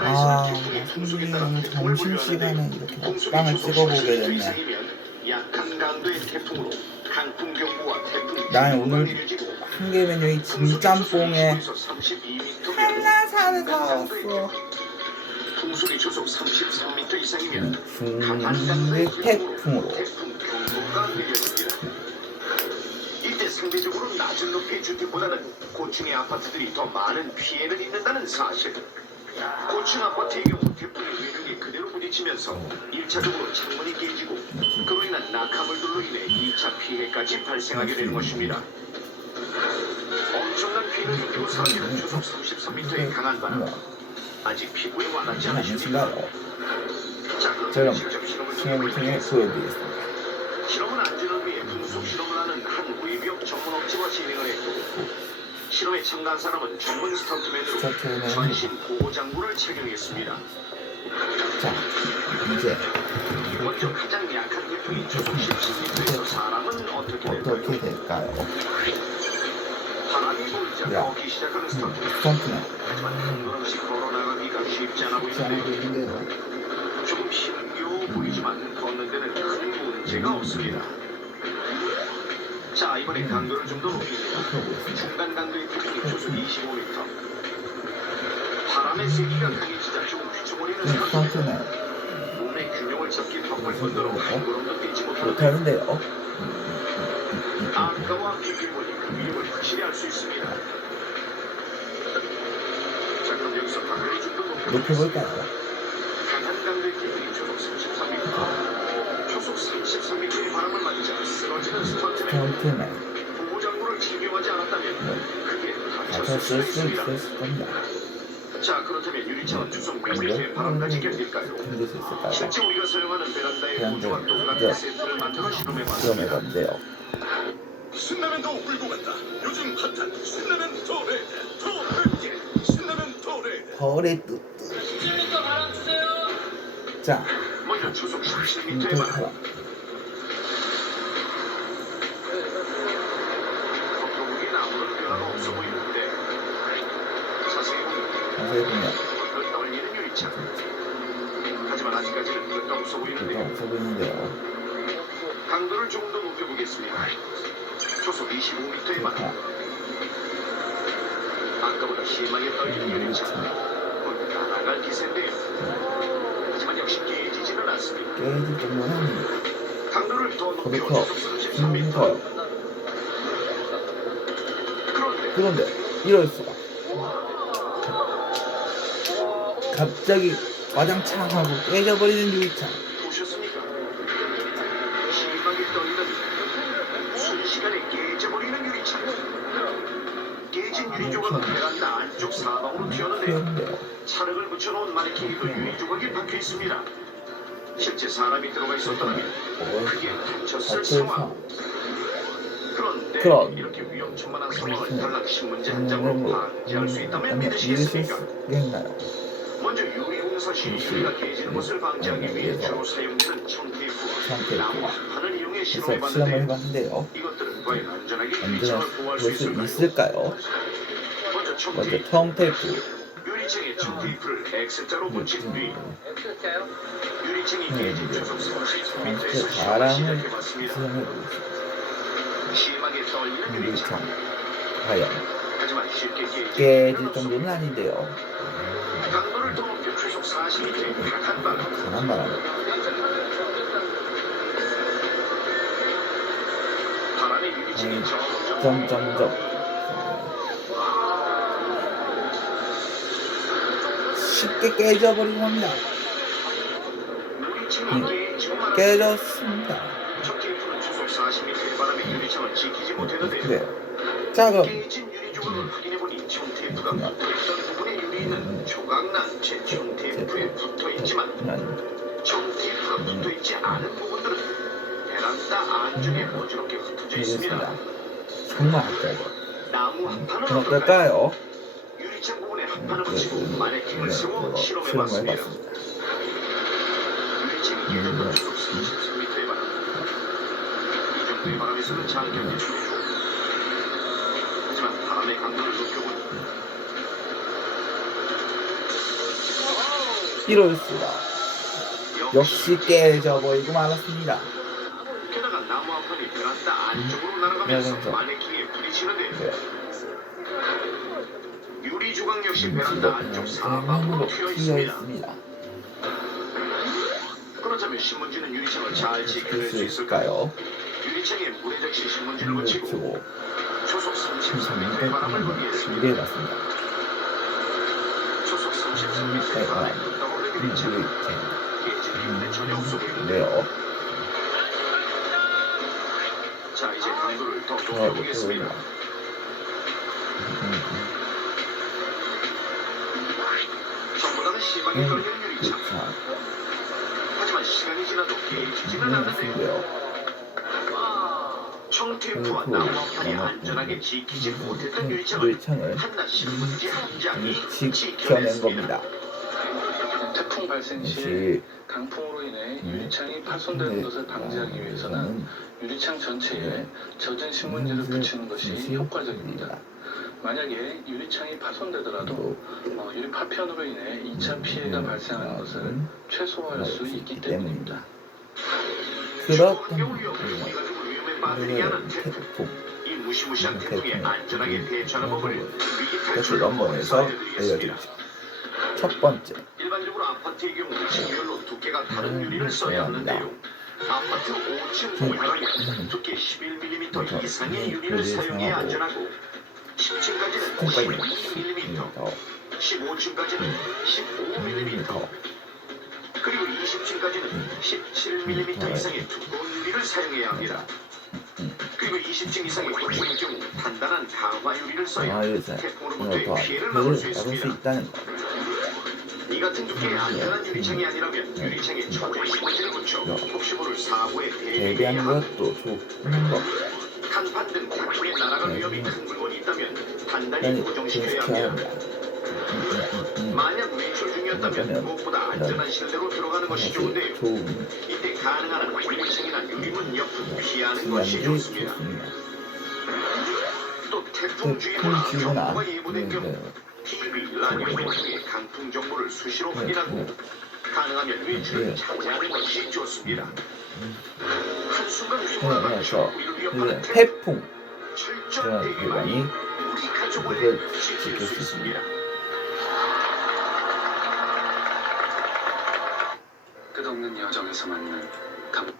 아, 성준이 오늘 점심시간에 이렇게 먹방을 찍어보게 됐네. 약한 강도의 태풍으로 강풍 경보와 태풍 난 오늘 한 개 메뉴 진짬뽕에 한라산을 사왔어. 풍속이 초속 33m 이상이면 중국 태풍으로. 태풍 경보가 내려집니다. 이때 상대적으로 낮은 높이의 주택보다는 고층의 아파트들이 더 많은 피해를 입는다는 사실. 고층 아파트의 경우 태풍의 외벽에 그대로 부딪히면서 1차적으로 창문이 깨지고 그로 인한 낙하물들로 인해 2차 피해까지 발생하게 되는 것입니다. 엄청난 피해를 입히고 사라지는 초속 33m의 강한 바람. 아직 피부에 와닿지 않으십니까? 자, 그럼 직접 실험을 통해 보여드리겠습니다. 실험은 안전을 위해 풍속 실험을 하는 한 외벽 전문 업체와 진행을 했고 실험에 참가한 사람은 전문 스턴트맨으로 전신 보호 장구를 착용했습니다. 자, 이제 먼저 가장 약한 태풍인 초속 17m에서 사람은 어떻게 될까요? 바람이 불자 걷기 시작하는 스턴트맨. 하지만 한 걸음씩 걸어나가기가 쉽지 않아 보이는데요. 조금 힘겨워 보이지만 걷는 데는 큰 문제가 없습니다. 자, 이번에 강도를 좀 더 높입니다. 중간 강도의 태풍이 초속 25m. 바람의 세기가 강해지자 조금 휘청거리는 스턴트맨. 몸의 균형을 잡기 바쁠 뿐더러 한 걸음도 뛰지 못하는데요. 아까와 비교해보니 그 위력을 확실히 알 수 있습니다. 자, 그럼 여기서 강도를 좀 더 높여볼까요? 강한 강도의 태풍이 초속 33m. 초속 33m의 바람을 맞자 쓰러지는 스턴트맨. 보호장구를 착용하지 않았다면 그게 다쳤을 수 있습니다. 자, 그렇다면 유리창은 초속 몇 미터의 바람까지 견딜까요? 실제 우리가 사용하는 베란다의 구조와 똑같은 세트를 만들어 실험해봤습니다. 신라면 더 울고 간다. 요즘 핫한 신라면 토레드. 토레드. 신라면 토레드. 버레뚜. 17m 바람 주세요. 자, 먼저 초속 17m의 바람. 겉도국이 아무런 변화가 없어 보이는데 자세히 보면 떨리는 유리창. 하지만 아직까지는 끝도 없어 보이는데요. 강도를 조금 더 높여보겠습니다. 초속 25m의 바람. 아까보다 심하게 떨리는 유리창. 곧 날아갈 기세인데요. 하지만 역시 깨지지는 않습니다. 깨질 정도는 강도를 더 높여 거기서 초속 33m. 그런데 이럴 수가. 갑자기 와장창 하고 깨져버리는 유리창. 보셨습니까? 심하게 떨리는 순식간에 깨져버리는 유리창. 깨진 유리 조각은 베란다 안쪽 사방으로 튀어나오는데요. 차력을 붙여놓은 마네킹에도 유리 조각이 박혀 있습니다. 실제 사람이 들어가 있었다면 크게 다쳤을 상황. 그런데 이렇게 위험천만한 상황을 단락 신문지 한 장으로 방지할 수 있다면 믿으시겠습니까? 먼저 유리 공사시 유리가 깨지는 것을 방지하기 위해 주로 사용되는 청테이프와 나무 한 판을 이용해 실험해봤는데요. 이것들은 과연 안전하게 유리창을 보호할 수 있을까요? 먼저 청테이프. 유리창에 청테이프를 X자로 붙인 뒤 유리창이 깨진 초속 33m에서 실험을 시작해봤습니다. 심하게 떨리는 유리창. 과연 하지만 쉽게 깨질 정도는 아닌데요. 강도를 더 높여 초속 40m의 강한 바람. 강한 바람. 바람의 유리창이 점점 쉽게 깨져버린 겁니다. 깨졌습니다. 청테이프는 초속 40m의 바람에 유리창을 지키지 못했는데요. 그래요. 자, 그럼 깨진 유리 조각을 확인해보니 청테이프가 붙어있던 부분의 유리는 조각난 제 청테이프에 붙어있지만 청테이프가 붙어있지 않은 부분들은 베란다 안쪽에 어지럽게 흩어져 있습니다. 정말 아까워. 나무 한 판은 그럼 어떨까요? 어떨까요? 유리창 부분에 한 판을 붙이고 마네킹을 세워 실험해봤습니다. 유리창이 깨졌던 초속 33m의 바람. 이 정도의 바람에서는 잘 견디는데요. 하지만 바람의 강도를 높여보니 이럴 수가. 역시 깨져버리고 말았습니다. 게다가 나무 한 판이 베란다 안쪽으로 날아가면서 마네킹에 부딪히는데 유리 조각 역시 베란다 안쪽 사방으로 튀어 있습니다. 그렇다면 신문지는 유리창을 잘 지켜낼 수 있을까요? 유리창에 물에 적신 신문지를 붙이고 초속 33m의 바람을 불기했습니다. 준비해봤습니다. 초속 33m의 바람이 떠오르는 유리창. 게이지는 전혀 없어 보이는데요. 자, 이제 강도를 더 높여보겠습니다. 전보다는 심하게 떨리는 유리창. 하지만 시간이 지나도 깨지지는 않는데요. 청테이프와 나무 한 판이 안전하게 지키지 못했던 유리창을 한낱 신문지 한 장이 지켜낸 겁니다. 태풍 발생 시 강풍으로 인해 유리창이 파손되는 것을 방지하기 위해서는 유리창 전체에 젖은 신문지를 붙이는 것이 효과적입니다. 만약에 유리창이 파손되더라도 유리 파편으로 인해 2차 피해가 발생하는 것을 최소화할 수 있기 때문입니다. 그렇다면 태풍. 이 무시무시한 태풍에 안전하게 대처하는 법을 위기 그것을 탈출 넘어에서 알려드립니다. 첫 번째, 일반적으로 아파트의 경우 층별로 두께가 다른 유리를 써야 하는데요. 아파트 5층 동향하면 두께 11mm 이상의 유리를 사용해야 안전하고 10층까지는 12mm, 15층까지는 15mm, 그리고 20층까지는 17mm 이상의 두꺼운 유리를 사용해야 합니다. 그리고 20층 이상의 건물의 경우 단단한 강화 유리를 써야 태풍으로부터의 피해를 막을 수 있습니다. 이 같은 두께의 안전한 유리창이 아니라면 유리창에 철의 신문지를 붙여 혹시 모를 사고에 대비해야 대비하는 합니다. 것도 좋은 것. 간판 등 태풍에 날아갈 위험이 큰 물건이 있다면 단단히 고정시켜야 합니다. 만약 외출 중이었다면 무엇보다 안전한 실내로 들어가는 것이 좋은데요. 이때 가능한 한 유리창이나 유리문 옆을 피하는 것이 좋습니다. 또 태풍주의보나 경보가 예보된 경우 TV, 라디오를 통해 강풍 정보를 수시로 확인하고 가능하면 외출을 자제하는 것이 좋습니다. 한순간 휘몰아가 우리를 위협하는 태풍 철저한 대비만이 우리 가족을 지킬 수 있습니다. 끝없는 여정에서 만난 감.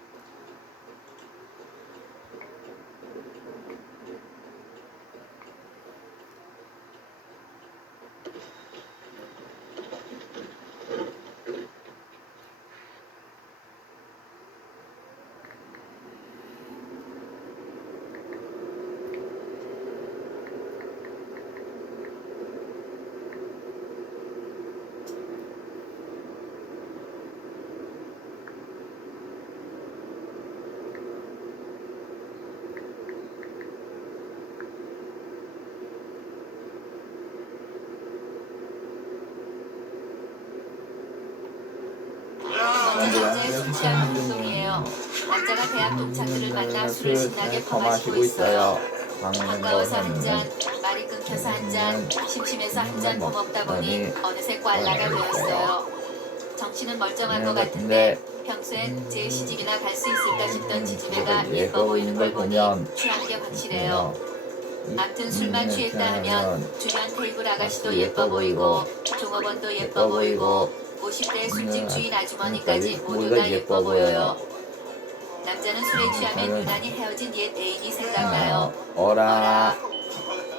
시간 운동이에요. 남자가 대학 동창들을 만나 술을 신나게 퍼마시고 있어요. 반가워서 한 잔, 말이 끊겨서 한 잔, 심심해서 한 잔 더 먹다 보니 어느새 꽐라가 되었어요. 정신은 멀쩡한 것 같은데 평소엔 제 시집이나 갈 수 있을까 싶던 지지배가 예뻐 보이는 걸 보니 취한 게 확실해요. 암튼 술만 취했다 하면 주변 테이블 아가씨도 예뻐 보이고 종업원도 예뻐 보이고 50대 술집 주인 아주머니까지 모두 다 예뻐 보여요. 남자는 술에 취하면 유난히 헤어진 옛 애인이 생각나요. 어라.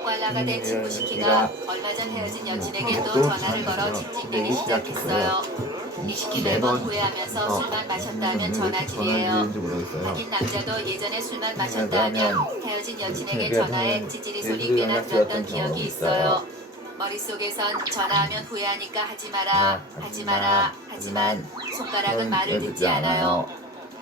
꽐라가 된 친구 시키가 얼마 전 헤어진 여친에게 또 전화를 걸어 징징대기 시작했어요. 이 시키 매번 후회하면서 술만 마셨다 하면 전화질이에요. 하긴 남자도 예전에 술만 마셨다 하면 헤어진 여친에게 전화해 찌질이 소리 꽤나 들었던 기억이 있어요. 머릿속에선 전화하면 후회하니까 하지마라 하지마라 하지만 손가락은 말을 듣지 않아요.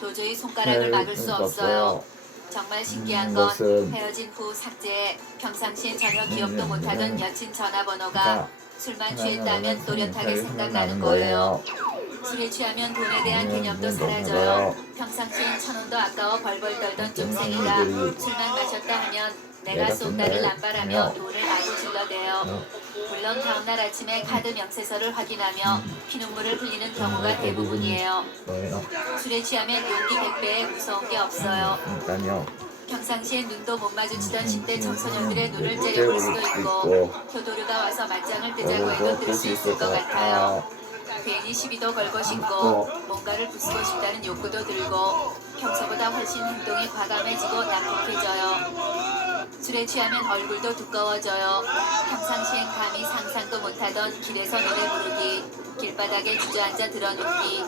도저히 손가락을 막을 수 없어요. 정말 신기한 건 헤어진 후 삭제해 평상시엔 전혀 기억도 못하던 여친 전화번호가 술만 취했다면 또렷하게 생각나는 거예요. 술에 취하면 돈에 대한 개념도 사라져요. 평상시엔 1,000원도 아까워 벌벌 떨던 쫌생이가 술만 마셨다 하면 내가 쏜다를 남발하며 돈을 마구 질러대요. 물론 다음날 아침에 카드 명세서를 확인하며 피눈물을 흘리는 경우가 대부분이에요. 뭐예요? 술에 취하면 용기 100배에 무서운 게 없어요. 그러니까요. 평상시에 눈도 못 마주치던 10대 청소년들의 눈을 째려볼 수도 있고 효도르가 와서 맞짱을 뜨자고 해도 들 수 있을 것 같아요. 괜히 시비도 걸고 싶고 뭔가를 부수고 싶다는 욕구도 들고 평소보다 훨씬 행동이 과감해지고 난폭해져요. 술에 취하면 얼굴도 두꺼워져요. 평상시엔 감히 상상도 못하던 길에서 노래 부르기, 길바닥에 주저앉아 드러눕기,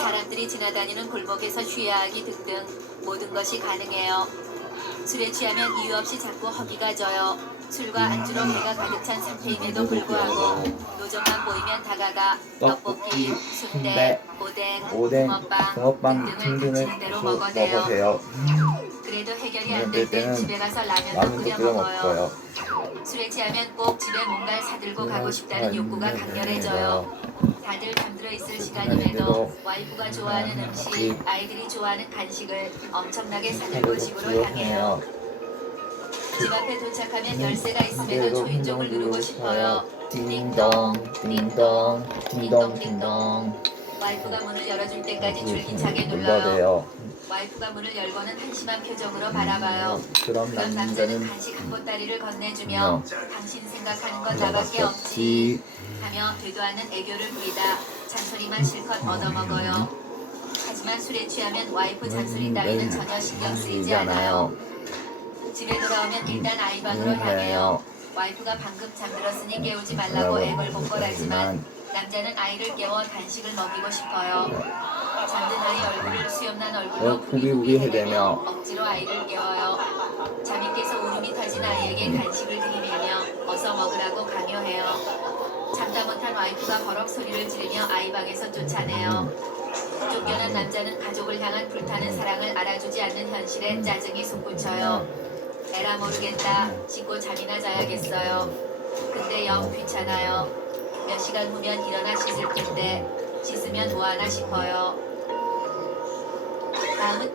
사람들이 지나다니는 골목에서 쉬야하기 등등 모든 것이 가능해요. 술에 취하면 이유 없이 자꾸 허기가 져요. 술과 안주로 배가 가득 찬 상태임에도 불구하고 노점만 보이면 다가가 떡볶이, 순대, 오뎅, 붕어빵 등등을 지치는 대로 먹어대요. 그래도 해결이 안 될 땐 집에 가서 라면도 끓여 먹어요. 술에 취하면 꼭 집에 뭔가를 사들고 가고 싶다는 욕구가 강렬해져요. 다들 잠들어 있을 시간임에도 와이프가 좋아하는 음식, 아이들이 좋아하는 간식을 엄청나게 사들고 집으로 향해요. 집 앞에 도착하면 열쇠가 있음에도 초인종을 누르고 싶어요. 띵동, 띵동, 띵동, 띵동. 와이프가 문을 열어줄 때까지 줄기차게 눌러요. 와이프가 문을 열고는 한심한 표정으로 바라봐요. 그럼 남자는 남자는 간식 한 보따리를 건네주며 당신 생각하는 건 나밖에 없지 하며 되도 않는 애교를 부리다 잔소리만 실컷 얻어먹어요. 하지만 술에 취하면 와이프 잔소리 따위는 전혀 신경 쓰이지 않아요. 집에 돌아오면 일단 아이방으로 향해요. 와이프가 방금 잠들었으니 깨우지 말라고 애걸복걸하지만 남자는 아이를 깨워 간식을 먹이고 싶어요. 잠든 아이 얼굴을 수염난 얼굴로 부비부비 해대며 억지로 아이를 깨워요. 잠이 깨서 울음이 터진 아이에게 간식을 들이밀며 어서 먹으라고 강요해요. 잠다 못한 와이프가 버럭 소리를 지르며 아이 방에서 쫓아내요. 쫓겨난 남자는 가족을 향한 불타는 사랑을 알아주지 않는 현실에 짜증이 솟구쳐요. 에라 모르겠다. 씻고 잠이나 자야겠어요. 근데 영 귀찮아요. 몇 시간 후면 일어나 씻을 텐데 씻으면 뭐하나 싶어요. 다음은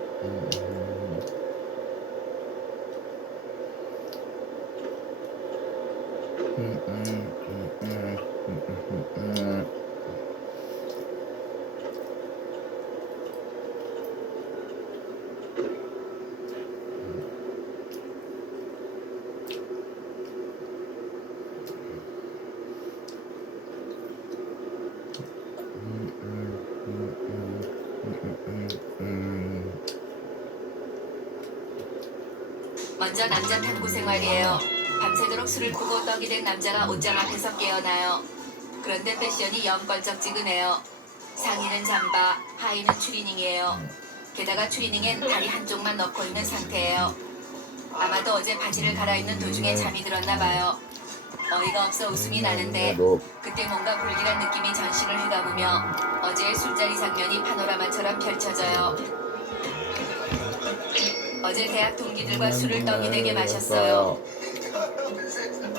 먼저 남자 탐구 생활이에요. 밤새도록 술을 푸고 떡이 된 남자가 옷장 앞에서 깨어나요. 그런데 패션이 영 껄쩍지근해요. 상의는 잠바, 하의는 추리닝이에요. 게다가 추리닝엔 다리 한쪽만 넣고 있는 상태예요. 아마도 어제 바지를 갈아입는 도중에 잠이 들었나 봐요. 어이가 없어 웃음이 나는데 그때 뭔가 불길한 느낌이 전신을 휘감으며 어제의 술자리 장면이 파노라마처럼 펼쳐져요. 어제 대학 동기들과 술을 떡이 되게 마셨어요.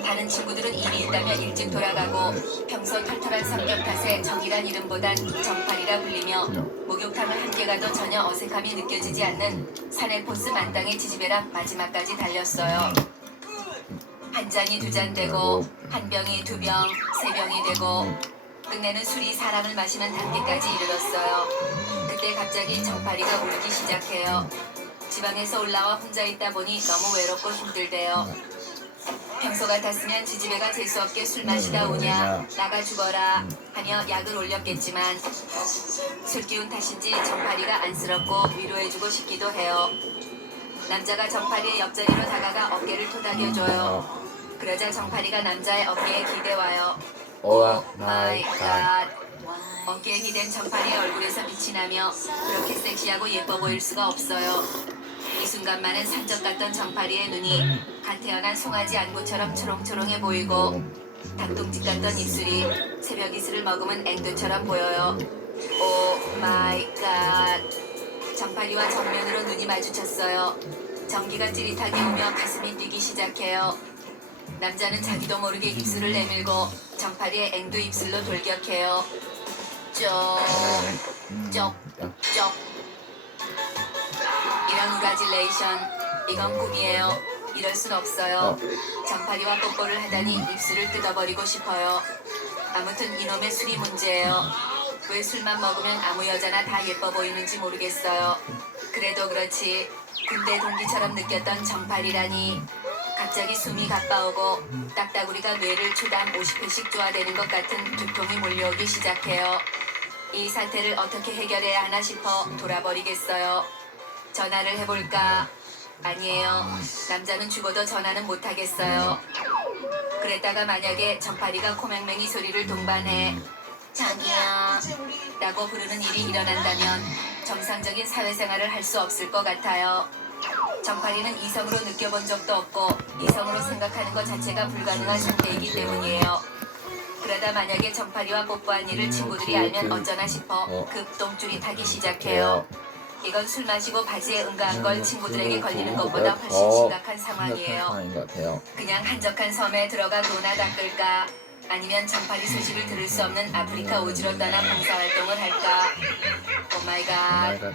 다른 친구들은 일이 있다며 일찍 돌아가고 평소 털털한 성격 탓에 정이란 이름보단 정팔이라 불리며 목욕탕을 함께 가도 전혀 어색함이 느껴지지 않는 사내 코스 만땅의 지지배랑 마지막까지 달렸어요. 한 잔이 두 잔 되고 한 병이 두 병, 세 병이 되고 끝내는 술이 사람을 마시는 단계까지 이르렀어요. 그때 갑자기 정팔이가 울기 시작해요. 지방에서 올라와 혼자 있다 보니 너무 외롭고 힘들대요. 평소 같았으면 지지배가 재수없게 술 마시다 오냐 나가 죽어라 하며 약을 올렸겠지만 술 기운 탓인지 정팔이가 안쓰럽고 위로해주고 싶기도 해요. 남자가 정팔이의 옆자리로 다가가 어깨를 토닥여줘요. 그러자 정팔이가 남자의 어깨에 기대와요. 오 마이 갓. 어깨에 기댄 정팔이의 얼굴에서 빛이 나며 그렇게 섹시하고 예뻐 보일 수가 없어요. 이 순간만은 산적 같던 정팔이의 눈이 갓 태어난 송아지 안구처럼 초롱초롱해 보이고 닭똥집 같던 입술이 새벽 이슬을 머금은 앵두처럼 보여요. 오 마이 갓. 정팔이와 정면으로 눈이 마주쳤어요. 전기가 찌릿하게 오며 가슴이 뛰기 시작해요. 남자는 자기도 모르게 입술을 내밀고 정팔이의 앵두 입술로 돌격해요. 쪽. 이런 우라질레이션 이건 꿈이에요. 이럴 순 없어요. 정파리와 뽀뽀를 하다니 입술을 뜯어버리고 싶어요. 아무튼 이놈의 술이 문제예요. 왜 술만 먹으면 아무 여자나 다 예뻐 보이는지 모르겠어요. 그래도 그렇지 군대 동기처럼 느꼈던 정팔이라니 갑자기 숨이 가빠오고 딱따구리가 뇌를 초당 50회씩 쪼아대는 것 같은 두통이 몰려오기 시작해요. 이 사태를 어떻게 해결해야 하나 싶어 돌아버리겠어요. 전화를 해볼까? 아니에요. 남자는 죽어도 전화는 못하겠어요. 그랬다가 만약에 정파리가 코맹맹이 소리를 동반해 자기야 라고 부르는 일이 일어난다면 정상적인 사회생활을 할 수 없을 것 같아요. 정파리는 이성으로 느껴본 적도 없고 이성으로 생각하는 것 자체가 불가능한 상태이기 때문이에요. 그러다 만약에 정파리와 뽀뽀한 일을 친구들이 알면 어쩌나 싶어 급 똥줄이 타기 시작해요. 이건 술 마시고 바지에 응가한 걸 친구들에게 걸리는 것보다 훨씬 심각한 상황이에요. 그냥 한적한 섬에 들어가 노나 닦을까? 아니면 정파리 소식을 들을 수 없는 아프리카 오지로 떠나 봉사활동을 할까? 오마이갓.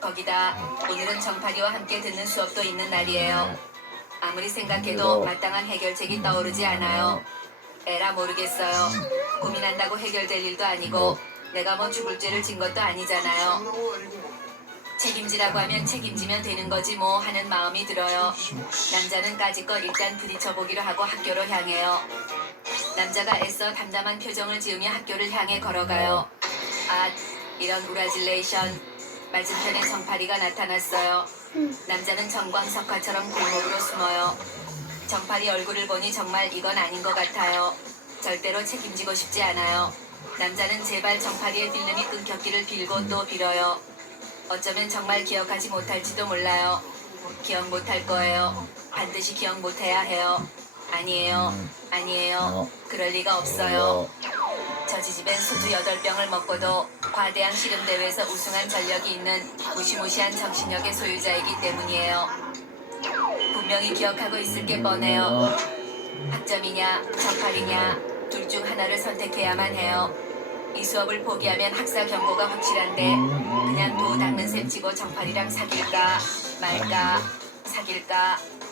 거기다 오늘은 정파리와 함께 듣는 수업도 있는 날이에요. 아무리 생각해도 마땅한 해결책이 떠오르지 않아요. 에라 모르겠어요. 고민한다고 해결될 일도 아니고 내가 뭐 죽을 죄를 진 것도 아니잖아요. 책임지라고 하면 책임지면 되는 거지 뭐 하는 마음이 들어요. 남자는 까짓것 일단 부딪혀보기로 하고 학교로 향해요. 남자가 애써 담담한 표정을 지으며 학교를 향해 걸어가요. 아, 이런 우라질레이션. 맞은편에 정파리가 나타났어요. 남자는 정광석화처럼 골목으로 숨어요. 정파리 얼굴을 보니 정말 이건 아닌 것 같아요. 절대로 책임지고 싶지 않아요. 남자는 제발 정파리의 필름이 끊겼기를 빌고 또 빌어요. 어쩌면 정말 기억하지 못할지도 몰라요. 기억 못할 거예요. 반드시 기억 못해야 해요. 아니에요. 그럴 리가 없어요. 저 지집엔 소주 8병을 먹고도 과대한 씨름대회에서 우승한 전력이 있는 무시무시한 정신력의 소유자이기 때문이에요. 분명히 기억하고 있을 게 뻔해요. 학점이냐 정팔이냐 둘 중 하나를 선택해야만 해요. 이 수업을 포기하면 학사 경고가 확실한데 그냥 도 닦는 셈 치고 정팔이랑 사귈까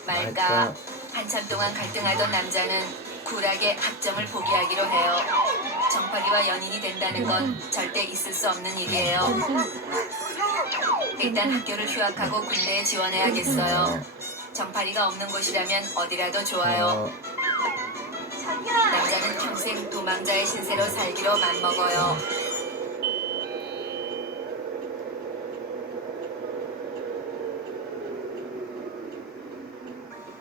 말까 한참 동안 갈등하던 남자는 쿨하게 학점을 포기하기로 해요. 정파리와 연인이 된다는 건 절대 있을 수 없는 일이에요. 일단 학교를 휴학하고 군대에 지원해야겠어요. 정파리가 없는 곳이라면 어디라도 좋아요. 남자는 평생 도망자의 신세로 살기로 맘먹어요.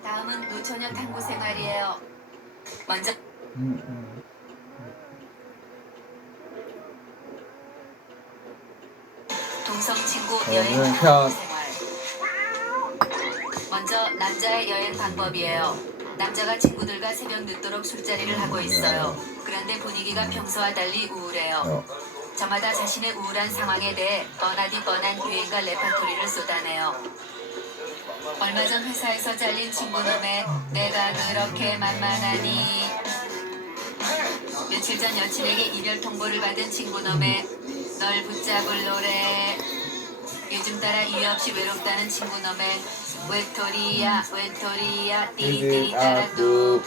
다음은 노처녀 탐구 생활이에요. 먼저 동성 친구 여행 탐구 생활. 먼저 남자의 여행 방법이에요. 남자가 친구들과 새벽 늦도록 술자리를 하고 있어요. 그런데 분위기가 평소와 달리 우울해요. 저마다 자신의 우울한 상황에 대해 뻔하디 뻔한 유행과 레파토리를 쏟아내요. 얼마 전 회사에서 잘린 친구놈의 내가 그렇게 만만하니, 며칠 전 여친에게 이별 통보를 받은 친구놈의 널 붙잡을 노래, 요즘 따라 이유 없이 외롭다는 친구놈의 외톨이야 띠리띠리 따라도.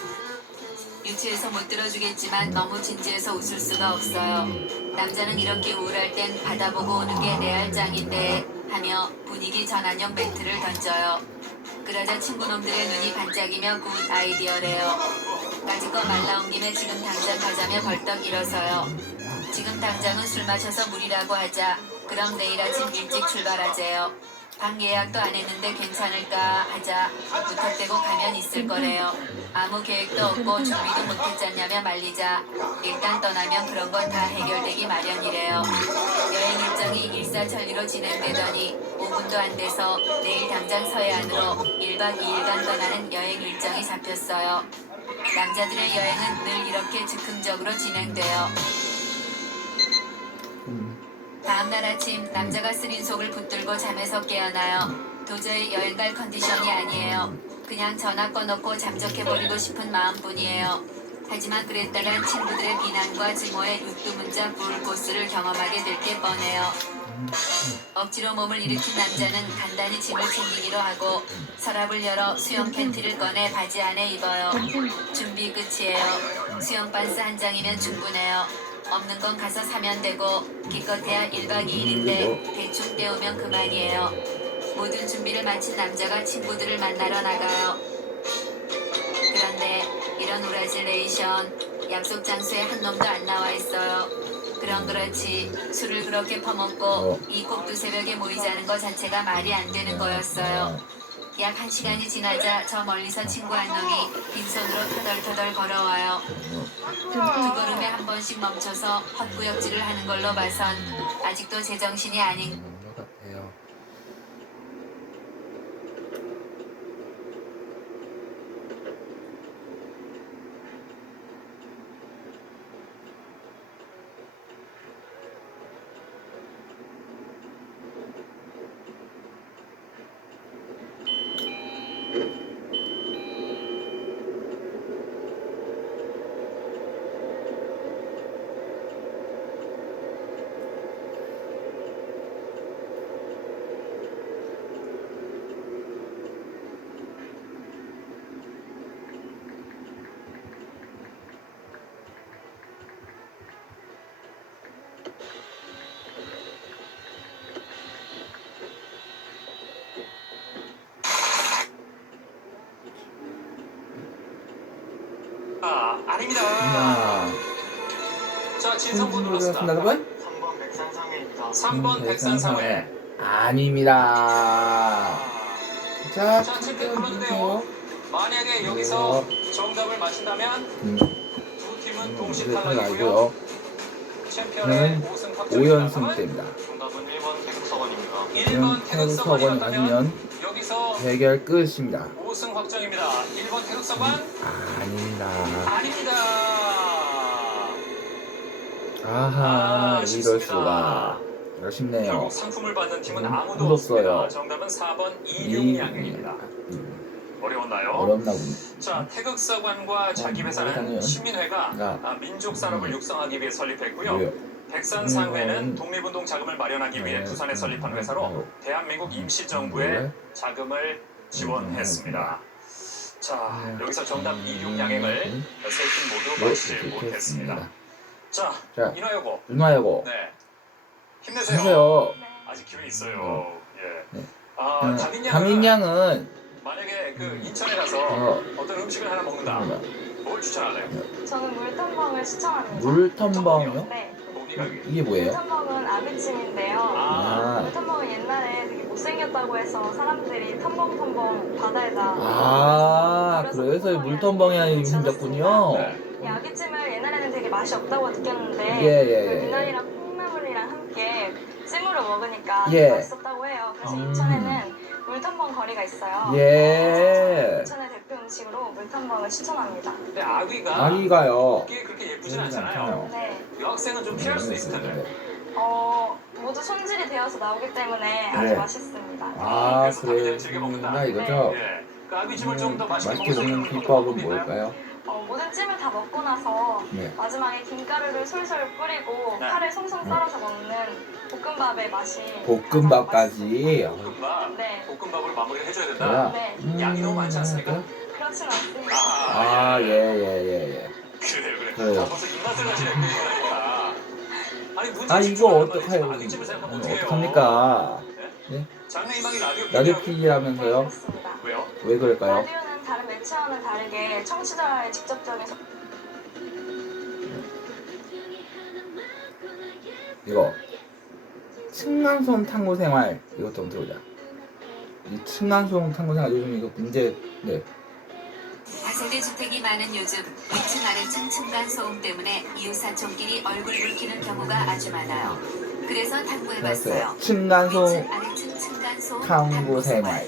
유치해서 못 들어주겠지만 너무 진지해서 웃을 수가 없어요. 남자는 이렇게 우울할 땐 바다 보고 오는 게 레알 짱인데 하며 분위기 전환용 멘트를 던져요. 그러자 친구놈들의 눈이 반짝이며 굿 아이디어래요. 까짓거 말 나온 김에 지금 당장 가자며 벌떡 일어서요. 지금 당장은 술 마셔서 무리라고 하자. 그럼 내일 아침 일찍 출발하재요. 방 예약도 안 했는데 괜찮을까 하자. 무턱대고 가면 있을 거래요. 아무 계획도 없고 준비도 못했잖냐며 말리자. 일단 떠나면 그런 건 다 해결되기 마련이래요. 여행 일정이 일사천리로 진행되더니 5분도 안 돼서 내일 당장 서해안으로 1박 2일간 떠나는 여행 일정이 잡혔어요. 남자들의 여행은 늘 이렇게 즉흥적으로 진행돼요. 다음날 아침 남자가 쓰린 속을 붙들고 잠에서 깨어나요. 도저히 여행 갈 컨디션이 아니에요. 그냥 전화 꺼놓고 잠적해버리고 싶은 마음뿐이에요. 하지만 그랬다간 친구들의 비난과 증오에 육두문자 불꽃을 경험하게 될 게 뻔해요. 억지로 몸을 일으킨 남자는 간단히 짐을 챙기기로 하고 서랍을 열어 수영 팬티를 꺼내 바지 안에 입어요. 준비 끝이에요. 수영 반스 한 장이면 충분해요. 없는 건 가서 사면 되고 기껏해야 1박 2일인데 대충 때우면 그만이에요. 모든 준비를 마친 남자가 친구들을 만나러 나가요. 그런데 이런 우라질레이션, 약속 장소에 한 놈도 안 나와 있어요. 그럼 그렇지 술을 그렇게 퍼먹고 이 꼭두 새벽에 모이자는 것 자체가 말이 안 되는 거였어요. 약 1시간이 지나자 저 멀리서 친구 한 놈이 빈손으로 터덜터덜 걸어와요. 두 걸음에 한 번씩 멈춰서 헛구역질을 하는 걸로 봐선 아직도 제정신이 아닌 것 같아요. 아닙니다. 자, 진성분 눌렀습니다. 여러분? 3번 백산상회입니다. 3번 백산상회 아닙니다. 자, 자, 챔피언 불러주세요. 만약에 여기서 정답을 맞힌다면 두 팀은 동시 탈락이고요. 알고요. 챔피언의 저는 5승 5연승 확정입니다. 때입니다. 정답은 1번 태극서원입니다. 태극서원이 1번 태극서원이 맞으면 여기서 대결 끝입니다. 5승 확정입니다. 1번 태극서원 아닙니다. 아닙니다. 아하, 이럴 아쉽습니다. 수가. 아쉽네요. 결국 상품을 받는 팀은 아무도 없어요. 없습니다. 정답은 4번 이륙양행입니다. 어려웠나요? 어렵나 보네. 자, 태극서관과 자기 회사는 세상에요. 시민회가 민족 산업을 육성하기 위해 설립했고요. 왜요? 백산상회는 독립운동 자금을 마련하기 위해 부산에 설립한 회사로 대한민국 임시정부에 자금을 지원했습니다. 자, 여기서 정답 이륙양행을 세 팀 모두 맞히지 못했습니다. 자, 자, 인화여고. 누나여고. 네, 힘내세요. 하세요. 아직 기회 있어요. 예. 네. 아, 다민양은 다민양은 만약에 그 인천에 가서 어떤 음식을 하나 먹는다. 뭘 추천하나요? 저는 물텀벙을 추천합니다. 물텀벙이요? 네. 고기가 이게 뭐예요? 물텀벙은 아비찜인데요. 아, 물텀벙은 옛날에 되게 못생겼다고 해서 사람들이 텀벙텀벙 바다에다 아, 그래서 물텀벙이라는 이름이 생겼군요. 네. 이 아비찜을 옛날에는 되게 맛이 없다고 느꼈는데 예. 미나리랑 콩나물이랑 함께 찜으로 먹으니까 예. 맛있었다고 해요. 그래서 인천에는 물텀벙 거리가 있어요. 예. 인천의 대표 음식으로 물텀벙을 추천합니다. 근데 아귀가 아기가요. 그게 그렇게 예쁘진 않잖아요. 네. 여학생은 좀 피할 수 있을 텐데. 모두 손질이 되어서 나오기 때문에 아주 네. 맛있습니다. 아, 그래서 다민양을 즐겨 먹는다. 그래. 이거죠? 예. 그 아귀찜을 좀 더 맛있게 맛있게 먹을 수 있는 먹는 방법이 비법은 있나요? 뭘까요? 모든 찜을 다 먹고 나서 네. 마지막에 김가루를 솔솔 뿌리고 네. 파를 송송 썰어서 먹는 볶음밥의 맛이 볶음밥까지. 볶음밥. 네. 볶음밥을 마무리를 해줘야 된다. 야. 네. 양이 너무 많지 않습니까? 그렇진 않습니다. 아, 예. 그래요. 그래요. 벌써 입맛을 가시네 그 얘기하니까. 아니 문제 아, 이거 집중하는 거지. 어떡해요? 아귀찜을 생각하면 어떡해요? 어떡합니까? 네? 장래희망이 라디오 라디오 PD라고- 네, PD라면서요? 그렇습니다. 왜요? 왜 그럴까요? 라디오는 다른 매체와는 다르게 청취자의 직접적인 이거 층간소음 탐구 생활 이것 좀 들어보자. 이 층간소음 탐구 생활 요즘 이거 문제. 네. 다세대 주택이 많은 요즘 위층 아래층 층간소음 때문에 이웃사촌끼리 얼굴 붉히는 경우가 아주 많아요. 그래서 탐구해봤어요. 층간소음 위층 아래층 층간소음 탐구 생활.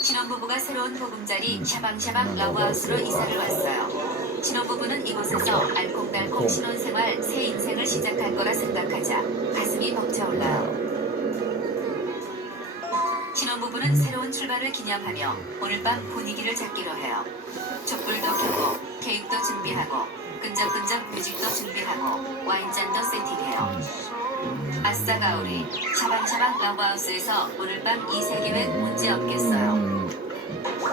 신혼부부가 새로운 보금자리 샤방샤방 러브하우스로 이사를 왔어요. 신혼부부는 이곳에서 알콩달콩 신혼생활 새 인생을 시작할 거라 생각하자 가슴이 벅차올라요. 신혼부부는 새로운 출발을 기념하며 오늘 밤 분위기를 잡기로 해요. 촛불도 켜고 케이크도 준비하고 끈적끈적 뮤직도 준비하고 와인잔도 세팅해요. 아싸 가오리 샤방샤방 러브하우스에서 오늘 밤 이 세 계획 문제 없겠어요.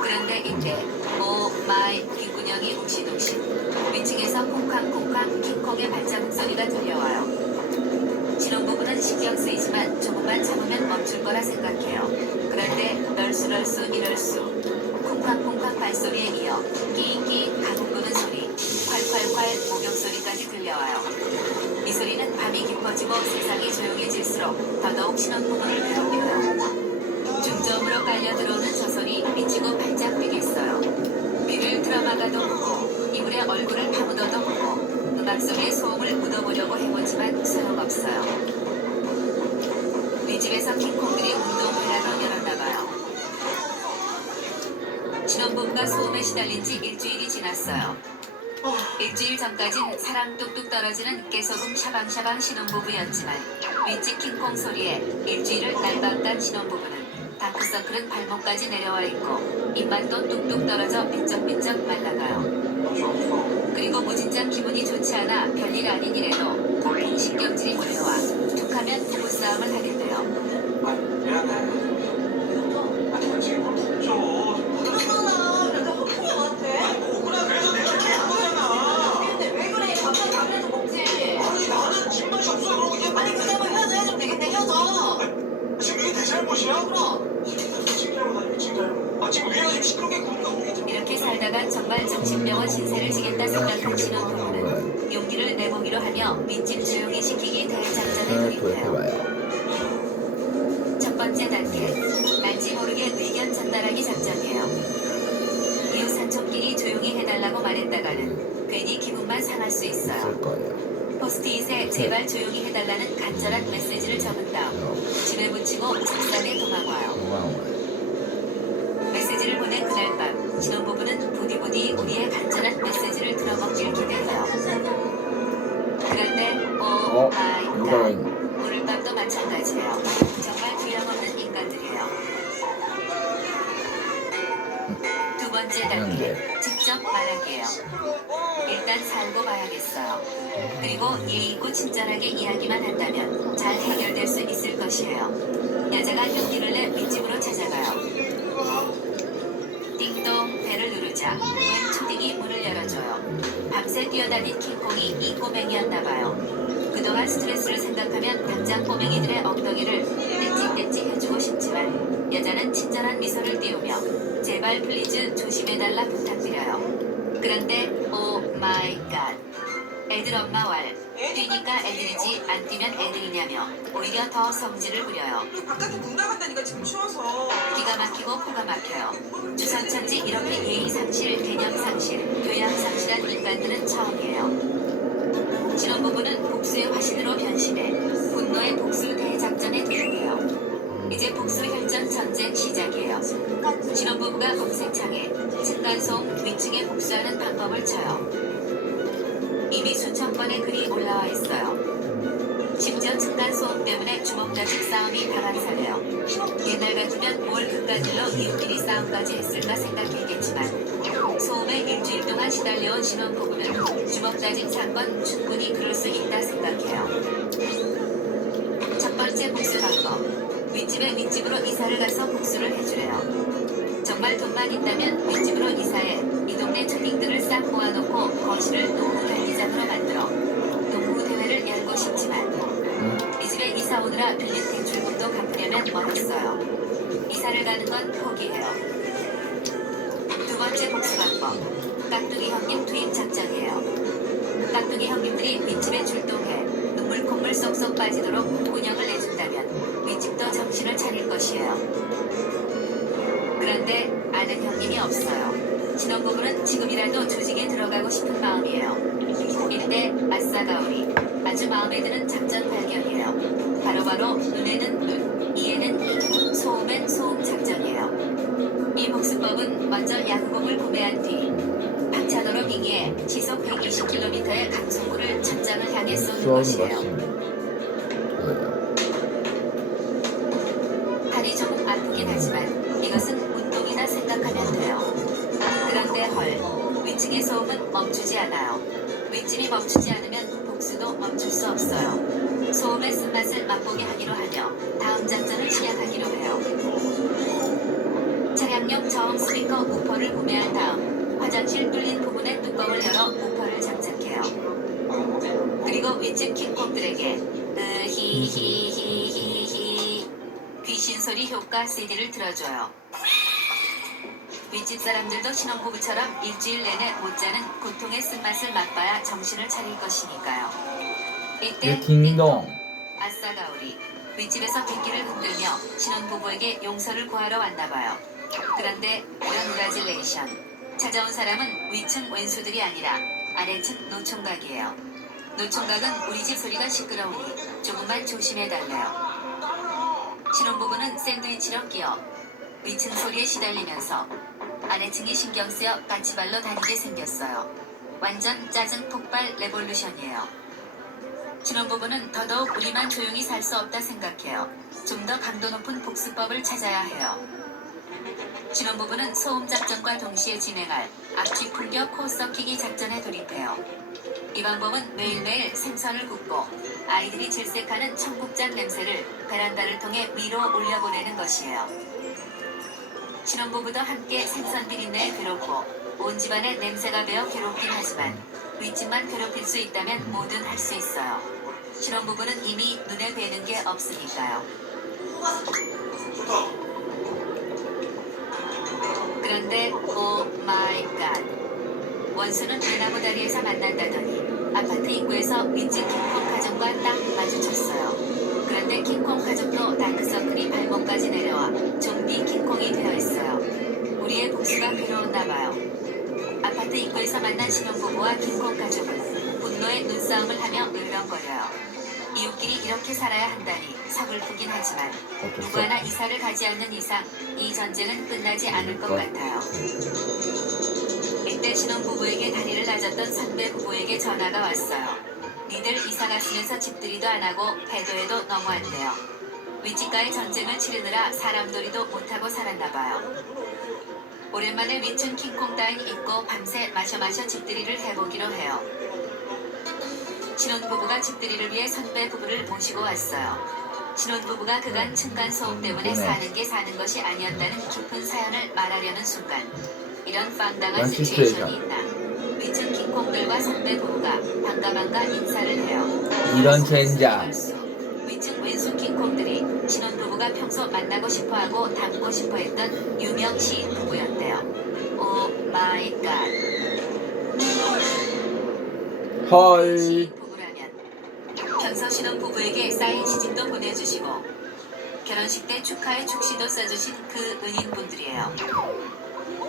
그런데 이때 오 마이 귓구녕이 욱신욱신 위층에서 콩쾅콩쾅 킹콩의 발자국 소리가 들려와요. 신혼부부는 신경 쓰이지만 조금만 참으면 멈출 거라 생각해요. 그런데 널수널수 이럴수 콩쾅콩쾅 발소리에 이어 끼익끼익 가구 끄는 소리 콸콸콸 목욕소리까지 들려와요. 이 소리는 밤이 깊어지고 세상이 조용해질수록 더더욱 신혼부부를 괴롭혀요. 중저음으로 깔려 들어오는 저 소리 미치고 발작 뛰겠어요. 귀를 틀어막아도 보고 이불에 얼굴을 파묻어도 보고 음악 속에 소음을 묻어보려고 해보지만 소용없어요. 윗집에서 킹콩들이 운동회라도 열었나봐요. 신혼부부가 소음에 시달린 지 일주일이 지났어요. 일주일 전까진 사랑 뚝뚝 떨어지는 깨소금 샤방샤방 신혼부부였지만 윗집 킹콩 소리에 일주일을 날박단 신혼부부는 다크서클은 발목까지 내려와 있고 입맛도 뚝뚝 떨어져 삐쩍삐쩍 말라가요. 그리고 무진장 기분이 좋지 않아 별일 아닌 일에도 통풍 신경질이 몰려와 툭하면 부부싸움을 하겠대요. 미안해. 지금 좀 줘. 그러잖아. 내가 어떻게 나한테? 억울해. 그래서 내가 이렇게 한 거잖아. 근데 왜 그래? 갑자기 담배도 먹지. 아니 나는 집맛이 없어. 그러고 그냥 아니 그러면 헤어져야좀 되겠네. 헤어져. 지금 이게 내 잘못이야? 그럼. 미친 잘못 아니 미친 잘못. 아 지금 우리가 지금 시끄럽게 구는가 모르겠어. 이렇게 살다간 정말 정신병원 신세를 지겠다 생각한 신혼부부는 용기를 내보기로 하며 윗집 조용히 시키기 대작전에 돌입해요. 첫 번째 단계, 난지 모르게 의견 전달하기 작전이에요. 이웃 사촌끼리 조용히 해달라고 말했다가는 괜히 기분만 상할 수 있어요. 있을 거예요. 포스트잇에 제발 조용히 해달라는 간절한 메시지를 적은 다음 집에 붙이고 책상에 도망와요. 고마워요. 메시지를 보낸 그날 밤 신혼부부는 부디부디 우리의 간절한 메시지를 들어먹길 기대해요. 그런데 오 마이 갓 오늘 밤도 마찬가지예요. 정말 귀함없는 인간들이에요. 두 번째 단계 직접 말하기예요. 일단 살고 봐야겠어요. 그리고 예의 있고 친절하게 이야기만 한다면 잘 해결될 수 있을 것이에요. 여자가 용기를 내 윗집으로 찾아가요. 띵동 배를 누르자 웬 초딩이 문을 열어줘요. 밤새 뛰어다닌 킹콩이 이 꼬맹이였나봐요. 그동안 스트레스를 생각하면 당장 꼬맹이들의 엉덩이를 떼찌떼찌 해주고 싶지만 여자는 친절한 미소를 띄우며 제발 플리즈 조심해달라 부탁드려요. 그런데 오 마이 갓 애들 엄마 왈 뛰니까 애들이지 안 뛰면 애들이냐며 오히려 더 성질을 부려요. 바깥에 문 나간다니까 지금 추워서. 기가 막히고 코가 막혀요. 주선천지 이렇게 예의 상실, 개념 상실, 교양 상실한 인간들은 처음이에요. 신혼부부는 복수의 화신으로 변신해 분노의 복수 대작전에 돌입해요. 이제 복수 혈전 전쟁 시작이에요. 신혼부부가 검색창에 층간소음 위층에 복수하는 방법을 쳐요. 이미 수천 건의 글이 올라와 있어요. 심지어 층간소음 때문에 주먹다짐 싸움이 다반사래요. 옛날 같으면 뭘 그깟일로 이웃끼리 싸움까지 했을까 생각했겠지만 소음에 일주일 동안 시달려온 신혼부부는 주먹다짐 사건 충분히 그럴 수 있다 생각해요. 첫 번째 복수 방법. 윗집에 윗집으로 이사를 가서 복수를 해주래요. 정말 돈만 있다면 윗집으로 이사해 이 동네 초딩들을 싹 모아놓고 거실을 농구 경기장으로 만들어 농구 대회를 열고 싶지만 이 집에 이사 오느라 빌린 대출금도 갚으려면 멀었어요. 이사를 가는 건 포기해요. 두 번째 복수 방법. 깍두기 형님 투입 작전이에요. 깍두기 형님들이 윗집에 출동해 눈물 콧물 쏙쏙 빠지도록 운영을 내준다면 윗집도 정신을 차릴 것이에요. 그런데 아는 형님이 없어요. 신혼부부는 지금이라도 조직에 들어가고 싶은 마음이에요. 이때 아싸 가오리 아주 마음에 드는 작전 발견이에요. 바로바로 눈에는 눈, 이에는 이, 소음엔 소음 작전이에요. 이 복수법은 먼저 야구공을 구매한 뒤 박찬호로 빙의해 시속 120km의 강속구를 천장을 향해 쏘는 것이에요. 팔이 조금 아프긴 하지만 이것은 운동이나 생각하면 돼요. 그런데 헐 위층의 소음은 멈추지 않아요. 윗집이 멈추지 않으면 복수도 멈출 수 없어요. 소음의 쓴맛을 맛보게 하기로 하며 다음 작전을 시작하기로 해요. 차량용 저음 스피커 우퍼를 구매한 다음 화장실 뚫린 부분의 뚜껑을 열어 우퍼를 장착해요. 그리고 윗집 킹콩들에게 히히히히히 귀신소리 효과 CD를 틀어줘요. 윗집 사람들도 신혼부부처럼 일주일 내내 못 자는 고통의 쓴맛을 맛봐야 정신을 차릴 것이니까요. 이때 딩동. 아싸 가오리 윗집에서 빗기를 흔들며 신혼부부에게 용서를 구하러 왔나봐요. 그런데 컨그라질레이션 찾아온 사람은 위층 왼수들이 아니라 아래층 노총각이에요. 노총각은 우리 집 소리가 시끄러우니 조금만 조심해달래요. 신혼부부는 샌드위치로 끼어 위층 소리에 시달리면서 아래층이 신경 쓰여 까치발로 다니게 생겼어요. 완전 짜증 폭발 레볼루션이에요. 신혼부부는 더더욱 우리만 조용히 살 수 없다 생각해요. 좀 더 강도 높은 복수법을 찾아야 해요. 신혼부부는 소음 작전과 동시에 진행할 악취 풍겨 코 썩히기 작전에 돌입해요. 이 방법은 매일매일 생선을 굽고 아이들이 질색하는 청국장 냄새를 베란다를 통해 위로 올려보내는 것이에요. 신혼부부도 함께 생선 비린내에 괴롭고 온 집안에 냄새가 배어 괴롭긴 하지만 윗집만 괴롭힐 수 있다면 뭐든 할 수 있어요. 신혼부부는 이미 눈에 뵈는 게 없으니까요. 그런데 오 마이 갓 원수는 대나무 다리에서 만난다더니 아파트 입구에서 윗집 킹콩 가족과 딱 마주쳤어요. 그런데 킹콩 가족도 다크서클이 발목까지 내려와 좀비 킹콩이 되어 있어요. 우리의 복수가 괴로웠나봐요. 아파트 입구에서 만난 신혼부부와 킹콩 가족은 분노의 눈싸움을 하며 으르렁거려요. 이웃끼리 이렇게 살아야 한다니 서글프긴 하지만 누구 하나 이사를 가지 않는 이상 이 전쟁은 끝나지 않을 것 같아요. 이때 신혼부부에게 다리를 놔줬던 선배 부부에게 전화가 왔어요. 니들 이사 갔으면서 집들이도 안 하고 배도해도 너무한데요. 윗집과의 전쟁을 치르느라 사람놀이도 못하고 살았나봐요. 오랜만에 위층 킹콩 따윈 입고 밤새 마셔 집들이를 해보기로 해요. 신혼부부가 집들이를 위해 선배 부부를 모시고 왔어요. 신혼부부가 그간 층간소음 때문에 사는 게 사는 것이 아니었다는 깊은 사연을 말하려는 순간 이런 빵당한 시츄에이션이 있나. 위층 킹콩들과 선배 부부가 반가 인사를 해요. 이런 젠장. 위층 왼수 킹콩들이 신혼부부가 평소 만나고 싶어하고 닮고 싶어했던 유명 시인 부부였대요. 오 마이 갓. 헐. 평소 신혼부부에게 사인 시집도 보내주시고 결혼식 때 축하의 축시도 써주신 그 은인분들이에요.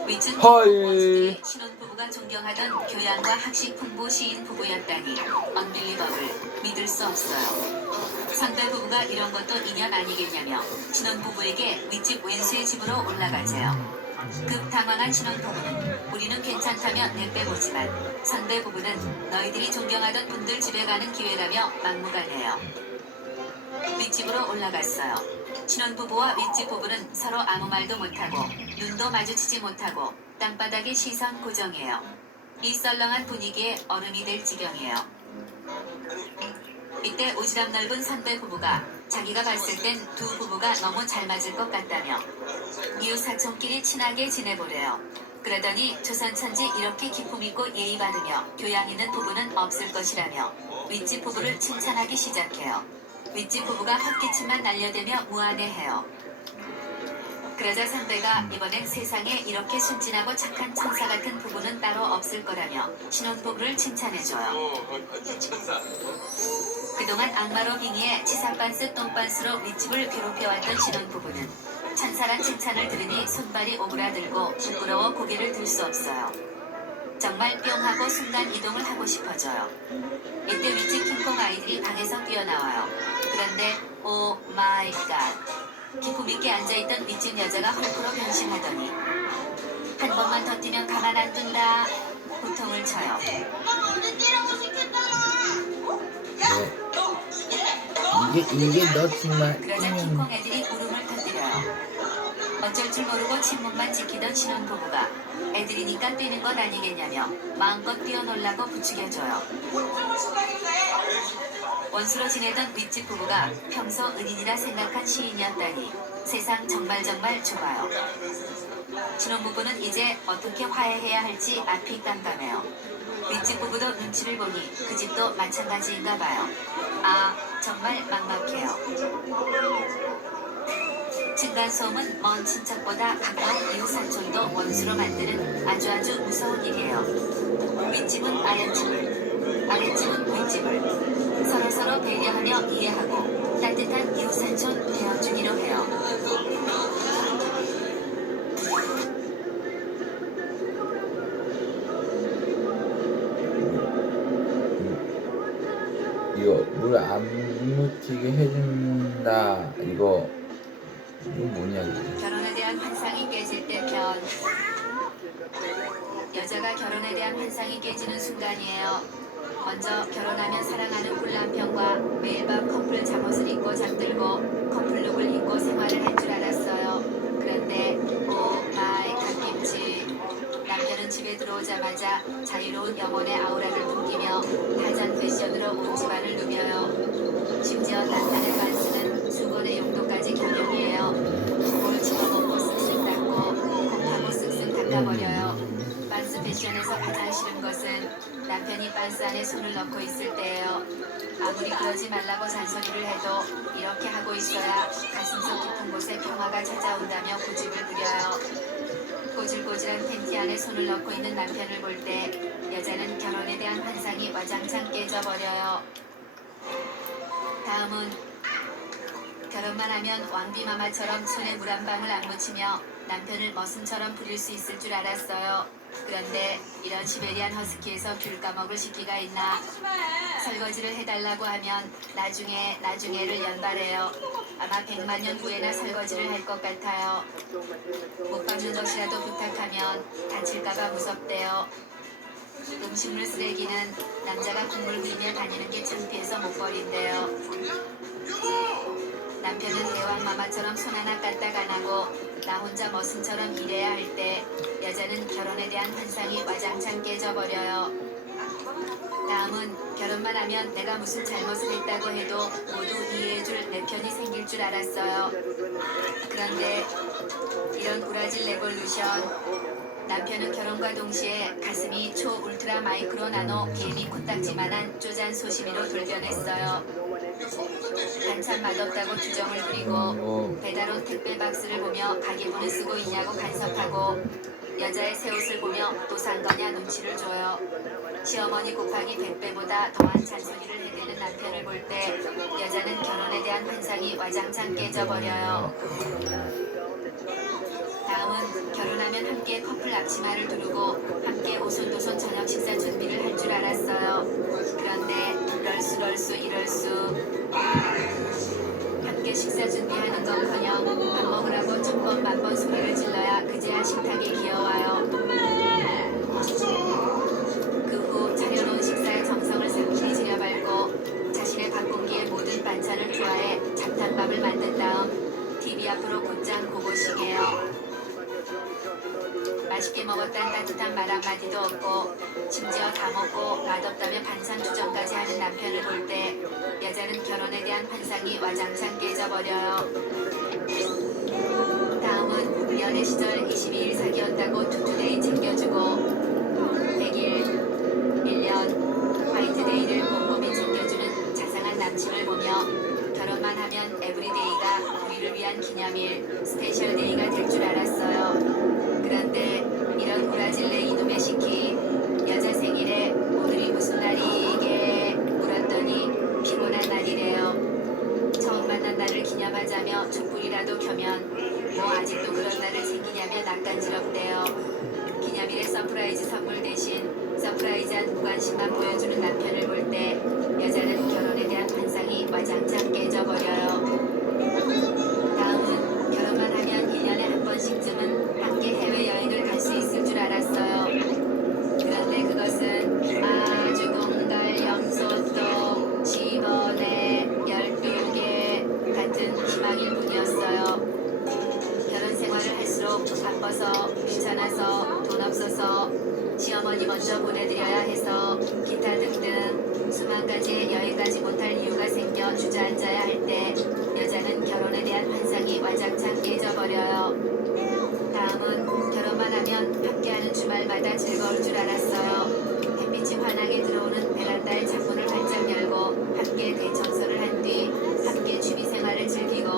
위층 헐. 신혼부부가 존경하던 교양과 학식 풍부 시인 부부였다니 언빌리버블 믿을 수 없어요. 선배 부부가 이런 것도 인연 아니겠냐며 신혼부부에게 윗집 왼수의 집으로 올라가재요. 급 당황한 신혼부부는 우리는 괜찮다며 내빼보지만 선배 부부는 너희들이 존경하던 분들 집에 가는 기회라며 막무가내요. 윗집으로 올라갔어요. 신혼부부와 윗집 부부는 서로 아무 말도 못하고 눈도 마주치지 못하고 땅바닥에 시선 고정이에요. 이 썰렁한 분위기에 얼음이 될 지경이에요. 이때 오지랖 넓은 선배 부부가 자기가 봤을 땐 두 부부가 너무 잘 맞을 것 같다며 이웃 사촌끼리 친하게 지내보래요. 그러더니 조선천지 이렇게 기품 있고 예의 바르며 교양 있는 부부는 없을 것이라며 윗집 부부를 칭찬하기 시작해요. 윗집 부부가 헛기침만 날려대며 무안해해요. 그러자 선배가 이번엔 세상에 이렇게 순진하고 착한 천사 같은 부부는 따로 없을 거라며 신혼부부를 칭찬해줘요. 그동안 악마로 빙의해 치사반스 똥반스로 윗집을 괴롭혀왔던 신혼부부는 천사란 칭찬을 들으니 손발이 오그라들고 부끄러워 고개를 들 수 없어요. 정말 뿅하고 순간 이동을 하고 싶어져요. 이때 윗집 킹콩 아이들이 방에서 뛰어나와요. 그런데 오 마이 갓 기품 있게 앉아있던 윗집 여자가 헐크로 변신하더니 한 번만 더 뛰면 가만 안 둔다 고통을 쳐요. 엄마가 언제 뛰라고 시켰잖아. 이게 너 정말 그러자 킹콩 애들이 울음을 터뜨려요. 어쩔 줄 모르고 침묵만 지키던 신혼부부가 애들이니까 뛰는 것 아니겠냐며 마음껏 뛰어놀라고 부추겨줘요. 원수로 지내던 윗집 부부가 평소 은인이라 생각한 시인이었다니 세상 정말 좁아요. 신혼부부는 이제 어떻게 화해해야 할지 앞이 깜깜해요. 윗집 부부도 눈치를 보니 그 집도 마찬가지인가 봐요. 아, 정말 막막해요. 층간소음은 먼 친척보다 가까운 이웃 사촌도 원수로 만드는 아주 무서운 일이에요. 윗집은 아랫집을, 아랫집은 윗집을 서로 배려하며 이해하고 따뜻한 이웃 사촌 대화주기로 해요. 이거 물 안 묻히게 해준다. 이거 뭐냐 이거. 결혼에 대한 환상이 깨질 때 편. 여자가 결혼에 대한 환상이 깨지는 순간이에요. 먼저 결혼하면 사랑하는 꿀남편과 매일 밤 커플 잠옷을 입고 잠들고 커플룩을 입고 생활을 할 줄 알았어요. 그런데 오 마이 갓김치. 남편은 집에 들어오자마자 자유로운 영혼의 아우라를 풍기며 타잔 패션으로 온 집안을 누벼요. 심지어 남편의 반스는 수건의 용도까지 겸용이에요. 뭘 집어먹고 쓱쓱 닦고 곱하고 쓱쓱 닦아버려요. 반스 패션에서 가장 싫은 것은 남편이 반스 안에 손을 넣고 있을 때예요. 아무리 그러지 말라고 잔소리를 해도 이렇게 하고 있어야 가슴속 깊은 곳에 평화가 찾아온다며 고집을 부려요. 꼬질꼬질한 팬티 안에 손을 넣고 있는 남편을 볼 때 여자는 결혼에 대한 환상이 와장창 깨져버려요. 다음은 결혼만 하면 왕비마마처럼 손에 물 한 방울 안 묻히며 남편을 머슴처럼 부릴 수 있을 줄 알았어요. 그런데 이런 시베리안 허스키에서 귤 까먹을 시기가 있나. 설거지를 해달라고 하면 나중에를 연발해요. 아마 100만 년 후에나 설거지를 할 것 같아요. 못 받는 것이라도 부탁하면 다칠까봐 무섭대요. 음식물 쓰레기는 남자가 국물 흘리며 다니는 게 창피해서 못 버린대요. 남편은 대왕마마처럼 손 하나 까딱 안 하고 나 혼자 머슴처럼 일해야 할 때 여자는 결혼에 대한 환상이 와장창 깨져버려요. 다음은 결혼만 하면 내가 무슨 잘못을 했다고 해도 모두 이해해줄 내 편이 생길 줄 알았어요. 그런데 이런 브라질 레볼루션. 남편은 결혼과 동시에 가슴이 초 울트라 마이크로 나노 비행이 코딱지만한 쪼잔 소시미로 돌변했어요. 반찬 맛없다고 투정을 부리고 배달온 택배 박스를 보며 가계부는 쓰고 있냐고 간섭하고 여자의 새 옷을 보며 또 산 거냐 눈치를 줘요. 시어머니 곱하기 100배보다 더한 잔소리를 해대는 남편을 볼 때 여자는 결혼에 대한 환상이 와장창 깨져버려요. 다음은 결혼하면 함께 커플 앞치마를 두르고 함께 오손도손 저녁 식사 준비를 할 줄 알았어요. 그런데 럴수 이럴 수. 함께 식사 준비하는 건커녕 밥 먹으라고 1000번 만번 소리를 질러야 그제야 식탁에 기어와요. 그 후 차려놓은 식사의 정성을 삭히게 지려밟고 자신의 밥 공기에 모든 반찬을 투하해 잡탕밥을 만든 다음 TV 앞으로 곧장 고고싱해요. 맛있게 먹었단 따뜻한 말 한마디도 없고 심지어 다 먹고 맛없다며 반찬 투정까지 하는 남편을 볼 때 여자는 결혼에 대한 환상이 와장창 깨져버려요. 다음은 연애 시절 22일 사귀었다고 투투데이 챙겨주고 100일, 1년, 화이트데이를 꼼꼼히 챙겨주는 자상한 남친을 보며 결혼만 하면 에브리데이가 우리를 위한 기념일, 스페셜데이가 될 줄 알았어요. 그런데 이런 브라질레 이놈의 시키 여자 생일에 오늘이 무슨 날이게 물었더니 피곤한 날이래요. 처음 만난 날을 기념하자며 촛불이라도 켜면 뭐 아직도 그런 날을 챙기냐며 낯간지럽대요. 기념일에 서프라이즈 선물 대신 서프라이즈한 무관심만 보여주는 남편을 볼 때 여자는 결혼에 대한 환상이 와장창 깨져버려요. 다음은 결혼만 하면 1년에 한 번씩쯤은 함께 해외여행을 갈 수 있을 줄 알았어요. 그런데 그것은 아주 공갈 염소똥 10원에 12개 같은 희망일 뿐이었어요. 결혼 생활을 할 더워서 귀찮아서 돈 없어서 시어머니 먼저 보내드려야 해서 기타 등등 수만 가지의 여행 가지 못할 이유가 생겨 주저앉아야 할 때 여자는 결혼에 대한 환상이 와장창 깨져버려요. 다음은 결혼만 하면 함께하는 주말마다 즐거울 줄 알았어요. 햇빛이 환하게 들어오는 베란다의 창문을 활짝 열고 함께 대청소를 한 뒤 함께 취미생활을 즐기고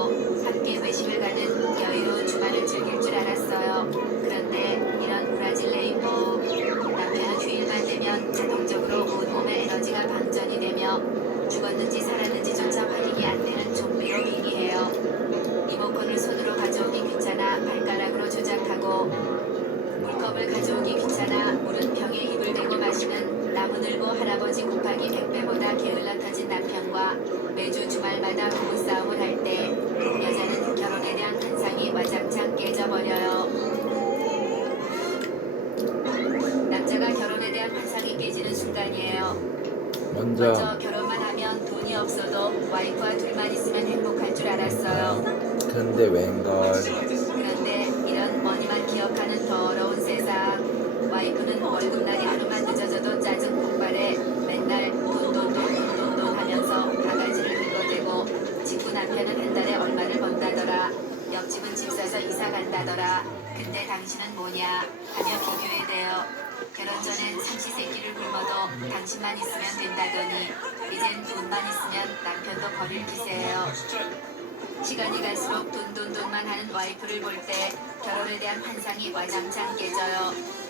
함께 외식을 가는 여유로운 주말을 즐길 줄 알았어요. 그런데 이런 브라질 레인보우 남편은 휴일만 되면 자동적으로 온몸의 에너지가 방전이 되며 죽었는지 살았는지조차 확인이 안 되는 좀비로 빙의해요. 리모컨을 손으로 가져오기 귀찮아 발가락으로 조작하고 물컵을 가져오기 귀찮아 물은 병에 입을 대고 마시는 나무늘보 할아버지 곱하기 100배보다 게을러 터진 남편과 매주 주말마다 부부싸움을 할 때 여자는 결혼에 대한 환상이 와장창 깨져버려요. 남자가 결혼에 대한 환상이 깨지는 순간이에요. 먼저 결혼만 하면 돈이 없어도 와이프와 둘만 있으면 행복할 줄 알았어요. 근데 웬걸 그런데 이런 머니만 기억하는 더러운 세상. 와이프는 월급날이 하루만 늦어져도 짜증 폭발해 맨날 돈 하면서 바가지를 긁어대고 친구 남편은 한 달에 얼마를 번다더라. 옆집은 집 사서 이사 간다더라. 근데 당신은 뭐냐 하며 비교해 대요. 결혼 전엔 삼시세끼를 굶어도 당신만 있으면 된다더니 이젠 돈만 있으면 남편도 버릴 기세예요. 시간이 갈수록 돈만 하는 와이프를 볼 때 결혼에 대한 환상이 와장창 깨져요.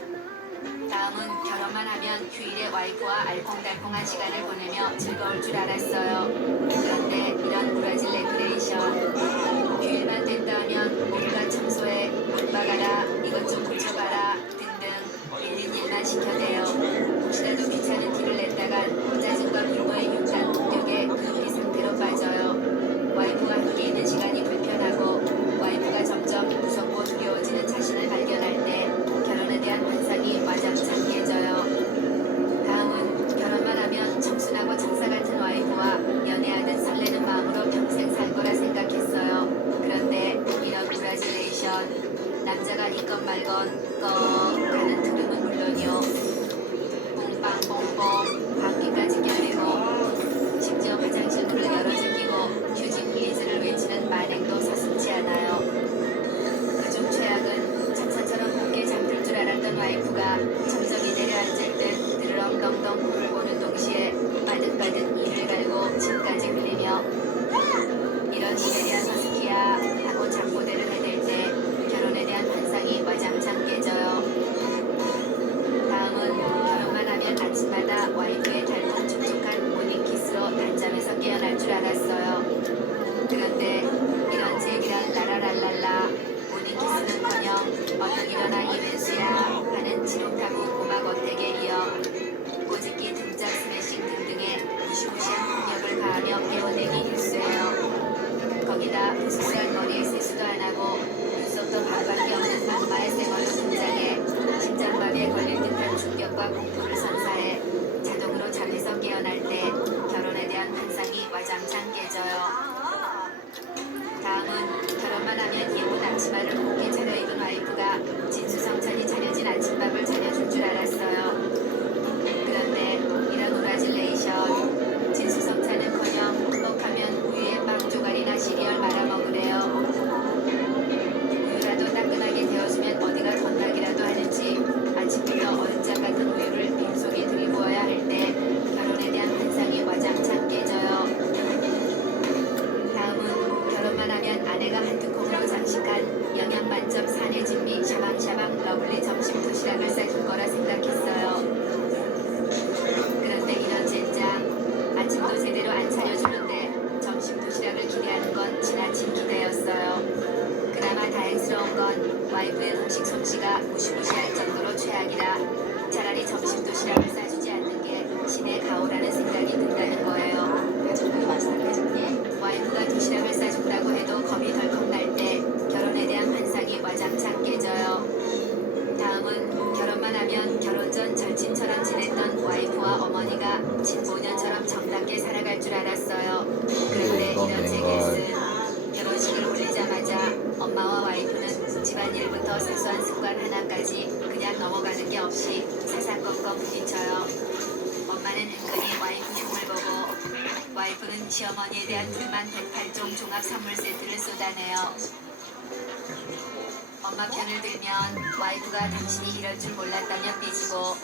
다음은 결혼만 하면 휴일에 와이프와 알콩달콩한 시간을 보내며 즐거울 줄 알았어요. 그런데 이런 브라질 레크레이션 휴일만 된다 하면 뭔가 청소해 바꿔가라 이것 좀 고쳐가라 등등 밀린 일만 시켜대요. 혹시라도 귀찮은 티를 냈다간 짜증과 분노의 융단 폭격에 급히 상태로 빠져요. 와이프가 함께 있는 시간이 불편하고 와이프가 점점 무섭고 두려워지는 자신을 발견할 때 결혼에 대한 환상이 와장창 깨져요. 다음은 결혼만 하면 청순하고 천사 같은 와이프와 연애하듯 설레는 마음으로 평생 살 거라 생각했어요. 그런데 이런 브라질레이션 남자가 있건 말건 꺽 하는 트름은 물론이요. 뽕빵뽕뽕 방귀까지 껴내고 심지어 화장실 문을 열어 제끼고 휴지 플리즈를 외치는 만행도 서슴지 않아요. 그중 최악은 천사처럼 곱게 잠들 줄 알았던 와이프가 점점이 내려앉을 듯 드르렁덩덩 코를 보는 동시에 빠듯빠듯 이를 갈고 침까지 흘리며 이런 시베리안 허스키야 하고 잠꼬대를 해댈 때 결혼에 대한 환상이 와장창 깨져요. 다음은 결혼만 하면 아침마다 와이프의 달콤 촉촉한 모닝키스로 단잠에서 깨어날 줄 알았어요. 그런데 이런 제기란 라라랄랄라 모닝키스는커녕 얼른 일어나 이벤수야 하는 지옥타고 고막 어택에 이어 꼬집기 등짝 스매싱 등등의 무시무시한 폭력을 가하며 깨워내기 일쑤예요. 거기다 부스스한 머리에 세수도 안 하고 눈썹도 반밖에 없는 악마의 생얼로 등장해 심장마비에 걸릴 듯한 충격과 공포를 선사해 자동으로 잠에서 깨어날 때 결혼에 대한 환상이 와장창 깨져요. 다음은 결혼만 하면 예쁜 앞치마를 곱게 차려입은 와이프가 진수성찬이 차려진 아침밥을 차려줄 줄 알았어요. 그런데 이런 브라질레이션 진수성찬은커녕 행복하면 우유에 빵 조각이나 시리얼 말아 먹으래요. 우유라도 따끈하게 데워주면 어디가 덧나기라도 하는지 아침부터 얼음장 같은 우유를 빈속에 들이부어야 할 때 결혼에 대한 환상이 와장창 깨져요. 다음은 결혼만 하면 아내가 한두 콩으로 장식한 영양 만점 사내 진미 샤방샤방 러블리 점심 도시락을 싸줄 거라 생각했어요. 그런데 이런 젠장 아침도 제대로 안 차려주는데 점심 도시락을 기대하는 건 지나친 기대였어요. 그나마 다행스러운 건 와이프의 음식 솜씨가 무시무시할 정도로 최악이라 차라리 점심 도시락을 싸주지 않는 게 신의 가오라는 생각이 든다는 거예요. 와이프가 도시락을 싸준다고 해도 겁이 덜컥 날 때 결혼에 대한 환상이 와장창 깨져요. 다음은 결혼만 하면 결혼 전 절친처럼 지냈던 와이프와 어머니가 친모년처럼 정답게 살아갈 줄 알았어요. 그런데 이런 제게스 결혼식을 올리자마자 엄마와 와이프는 집안일 하나부터 사소한 습관 하나까지 그냥 넘어가는 게 없이 사사건건 부딪혀요. 엄마는 은근히 와이프 흉을 보고 와이프는 시어머니에 대한 불만 108종 종합 선물 세트를 쏟아내요. 엄마 편을 들면 와이프가 당신이 이럴 줄 몰랐다며 삐지고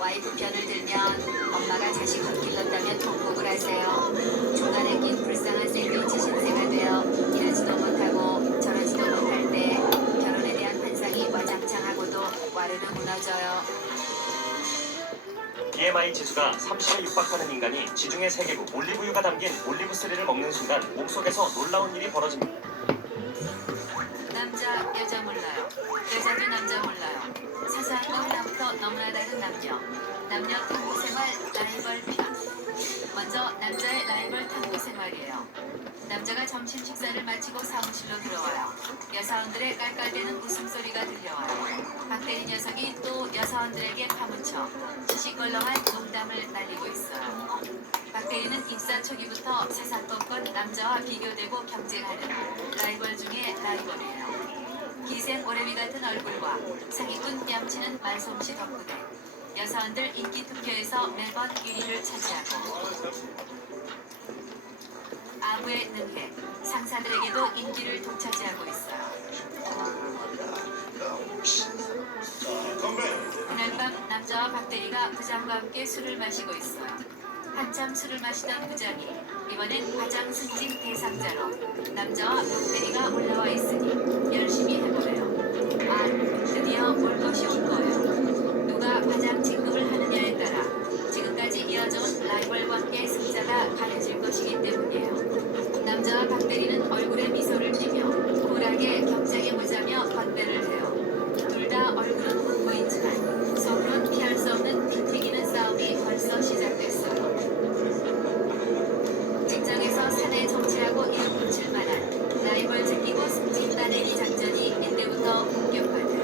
와이프 편을 들면 엄마가 자식 헛길렀다며 통곡을 하세요. 중간에 낀 불쌍한 샌드위치 신세가 되어 이러지도 못하고 저러지도 못할 때 결혼에 대한 환상이 와장창하고도 와르르 무너져요. BMI 지수가 30에 육박하는 인간이 지중해 세계국 올리브유가 담긴 올리브쓰리를 먹는 순간 몸속에서 놀라운 일이 벌어집니다. 남자, 여자 몰라요. 여자도 남자 몰라요. 사소한 것 하나부터 너무나 다른 남녀. 남녀 탐구 생활 라이벌 편. 먼저 남자의 라이벌 탐구 생활이에요. 남자가 점심 식사를 마치고 사무실로 들어와요. 여사원들의 깔깔대는 웃음소리가 들려와요. 박대리 녀석이 또 여사원들에게 파묻혀 시시껄렁한 농담을 날리고 있어요. 박대리는 입사 초기부터 사사건건 남자와 비교되고 경쟁하는 라이벌 중에 라이벌이에요. 기생 오래비 같은 얼굴과 사기꾼 뺨치는 말솜씨 덕분에 여사원들 인기 투표에서 매번 1위를 차지하고 아부에 능해 상사들에게도 인기를 독차지하고 있어요. 그날 밤 남자와 박대리가 부장과 함께 술을 마시고 있어요. 한참 술을 마시던 부장이 이번엔 과장 승진 대상자로 남자와 박대리가 올라와 있으니 열심히 해보래요. 아, 드디어 올 것이 온 거예요. 누가 과장 진급을 하느냐에 따라 지금까지 이어져온 라이벌 관계 승자가 가려질 것이기 때문이에요. 남자와 박대리는 얼굴에 미소를 띠며 쿨하게 경쟁해보자며 건배를 해요. 둘 다 얼굴은 웃고 있지만 속으론 피할 수 없는 피 튀기는 싸움이 벌써 시작됐어요. 직장에서 사내 정치하고 이름 붙일 만한 라이벌 제끼고 승진 따내기 작전이 이때부터 본격화돼요.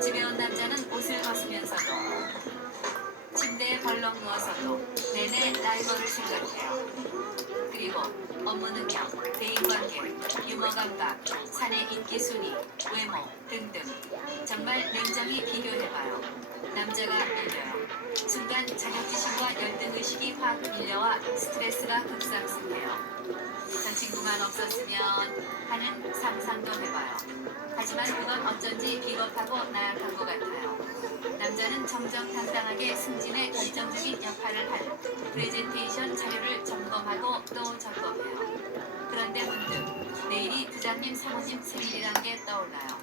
집에 온 남자는 옷을 벗으면서도 침대에 벌렁 누워서도 내내 라이벌을 생각해요. 그리고 업무 능력, 대인관계, 유머 감각, 사내 인기 순위, 외모 등등 정말 냉정히 비교해봐요. 남자가 밀려요. 순간 자격지심과 열등의식이 확 밀려와 스트레스가 급상승해요. 저 친구만 없었으면 하는 상상도 해봐요. 하지만 그건 어쩐지 비겁하고 나약한 것 같아요. 남자는 정정당당하게 승진의 결정적인 역할을 할 프레젠테이션 자료를 점검하고 또 점검해요. 그런데 문득 내일이 부장님 사모님 생일이란 게 떠올라요.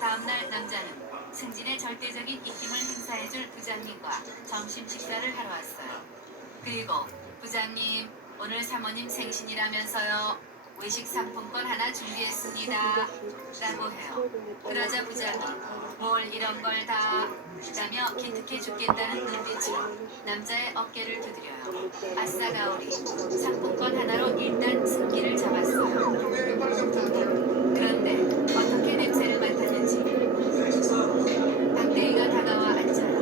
다음날 남자는 승진의 절대적인 입김을 행사해줄 부장님과 점심 식사를 하러 왔어요. 그리고 부장님, 오늘 사모님 생신이라면서요. 외식 상품권 하나 준비했습니다. 라고 해요. 그러자 부장이 뭘 이런 걸 다 라며 기특해 죽겠다는 눈빛으로 남자의 어깨를 두드려요. 아싸 가오리, 상품권 하나로 일단 승기를 잡았어요. 그런데 어떻게 냄새를 맡았는지 박대리가 다가와 앉아요.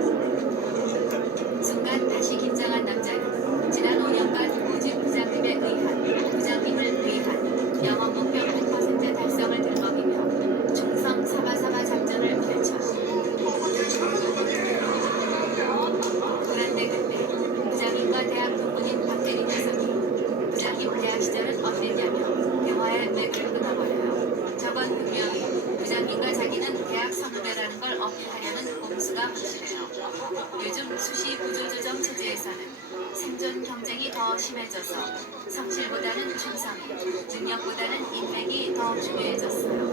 순간 다시 긴장한 남자는 지난 5년간 모집 부장님에 의한 부장님을 위한 영업 목표 100% 달성을 들먹이며 충성 사바사바 작전을 펼쳐요. 그런데 그때 부장님과 대학 동문인 박대리 녀석이 부장님 대학 시절은 어땠냐며 대화의 맥을 끊어버려요. 저건 분명히 부장님과 자기는 대학 선후배라는 걸 어필하려는 꼼수가 확실해요. 요즘 수시 구조조정 체제에서는 생존 경쟁이 더 심해져서 성실보다는 충성이, 능력보다는 인맥이 더 중요해졌어요.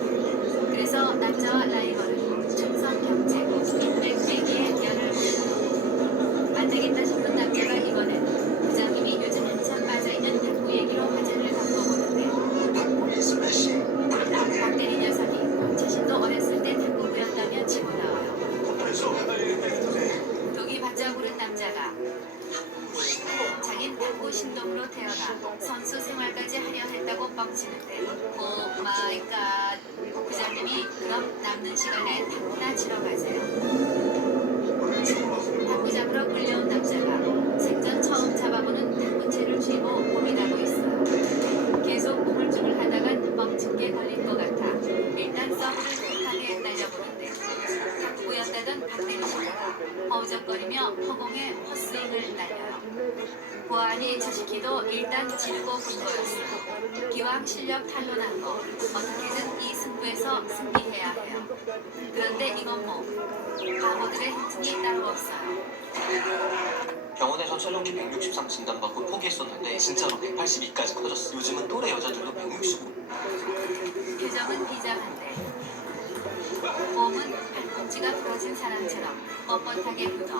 그래서 남자와 라이벌은 충성 경쟁, 인맥 내기에 열을 보여요. 안 되겠다 싶은 남자가 이번엔 부장님이 요즘 한참 빠져있는 탁구 얘기로 화제를 바꿔보는데 박대리 녀석이 자신도 어렸을 때 탁구 배웠다며 치고 나와요. 독이 바짝 오른 남자가 자긴 탁구 신동으로 태어나 선수 생활까지 하려 했다고 뻥치는데 오 마이 갓. 부장님이 그럼 남는 시간에 탁구나 치러 가세요. 탁구장으로 끌려온 남자가 생전 처음 잡아보는 탁구채를 쥐고 고민하고 틱틱거리며 허공에 헛스윙을 날려요. 보아하니 저시키도 일단 지르고 본 거였어. 기왕 실력 탄로난 거 어떻게든 이 승부에서 승리해야 해요. 그런데 이건 뭐 바보들의 행진이 따로 없어요. 병원에서 체력이 163 진단받고 포기했었는데 진짜로 182까지 커졌어. 요즘은 또래 여자들도 165. 표정은 비장한데 몸은 팔꿈치가 부러진 사람처럼 뻣뻣하게 굳어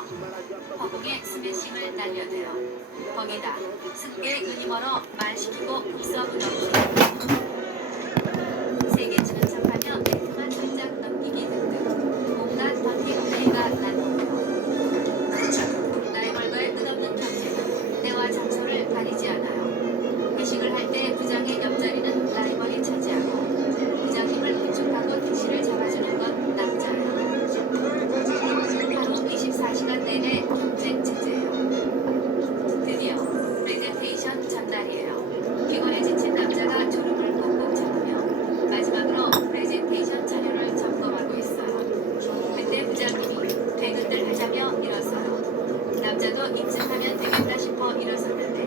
허공에 스매싱을 날려대요. 거기다 승계의 눈이 멀어 말 시키고 급서 부럽기 세계치는 척하며 매트만 살짝 넘기기 등등 온갖 버팅 플레이가 난무해요. 라이벌과의 끝없는 경쟁은 때와 장소를 가리지 않아요. 회식을 할 때 부장의 옆자리는 라이벌이 차지하고 부장님을 부축하고 택시를 잡아주는 건 남자예요. 하루 24시간 내내 경쟁 체제예요. 드디어 프레젠테이션 전날이에요. 피곤에 지친 남자가 졸음을 꾹꾹 참으며 마지막으로 프레젠테이션 자료를 점검하고 있어요. 그때 부장님이 퇴근들 하자며 일어서요. 남자도 이쯤하면 되겠다 싶어 일어섰는데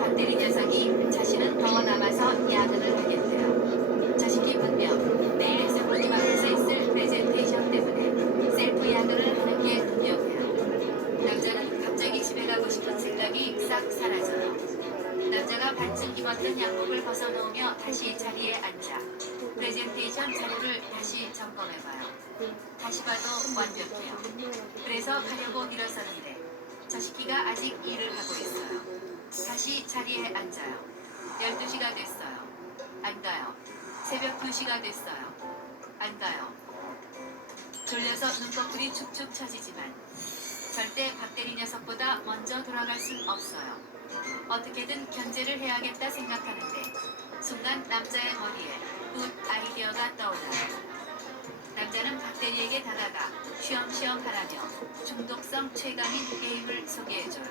박대리 녀석이 자신은 더 남아서 야근을 하겠대요. 자식이 분명 내일 사모님 앞에서 있을 프레젠테이션 때문에 셀프 야근을 하는 게 분명해요. 남자는 갑자기 집에 가고 싶은 생각이 싹 사라져요. 남자가 반쯤 입었던 양복을 벗어놓으며 다시 자리에 앉아 프레젠테이션 자료를 다시 점검해봐요. 다시 봐도 완벽해요. 그래서 가려고 일어섰는데 자식이가 아직 일을 하고 있어요. 다시 자리에 앉아요. 12시가 됐어요. 안 가요. 새벽 2시가 됐어요. 안 가요. 졸려서 눈꺼풀이 축축 처지지만 절대 박대리 녀석보다 먼저 돌아갈 순 없어요. 어떻게든 견제를 해야겠다 생각하는데 순간 남자의 머리에 굿 아이디어가 떠올라요. 남자는 박대리에게 다가가 쉬엄쉬엄 하라며 중독성 최강인 게임을 소개해줘요.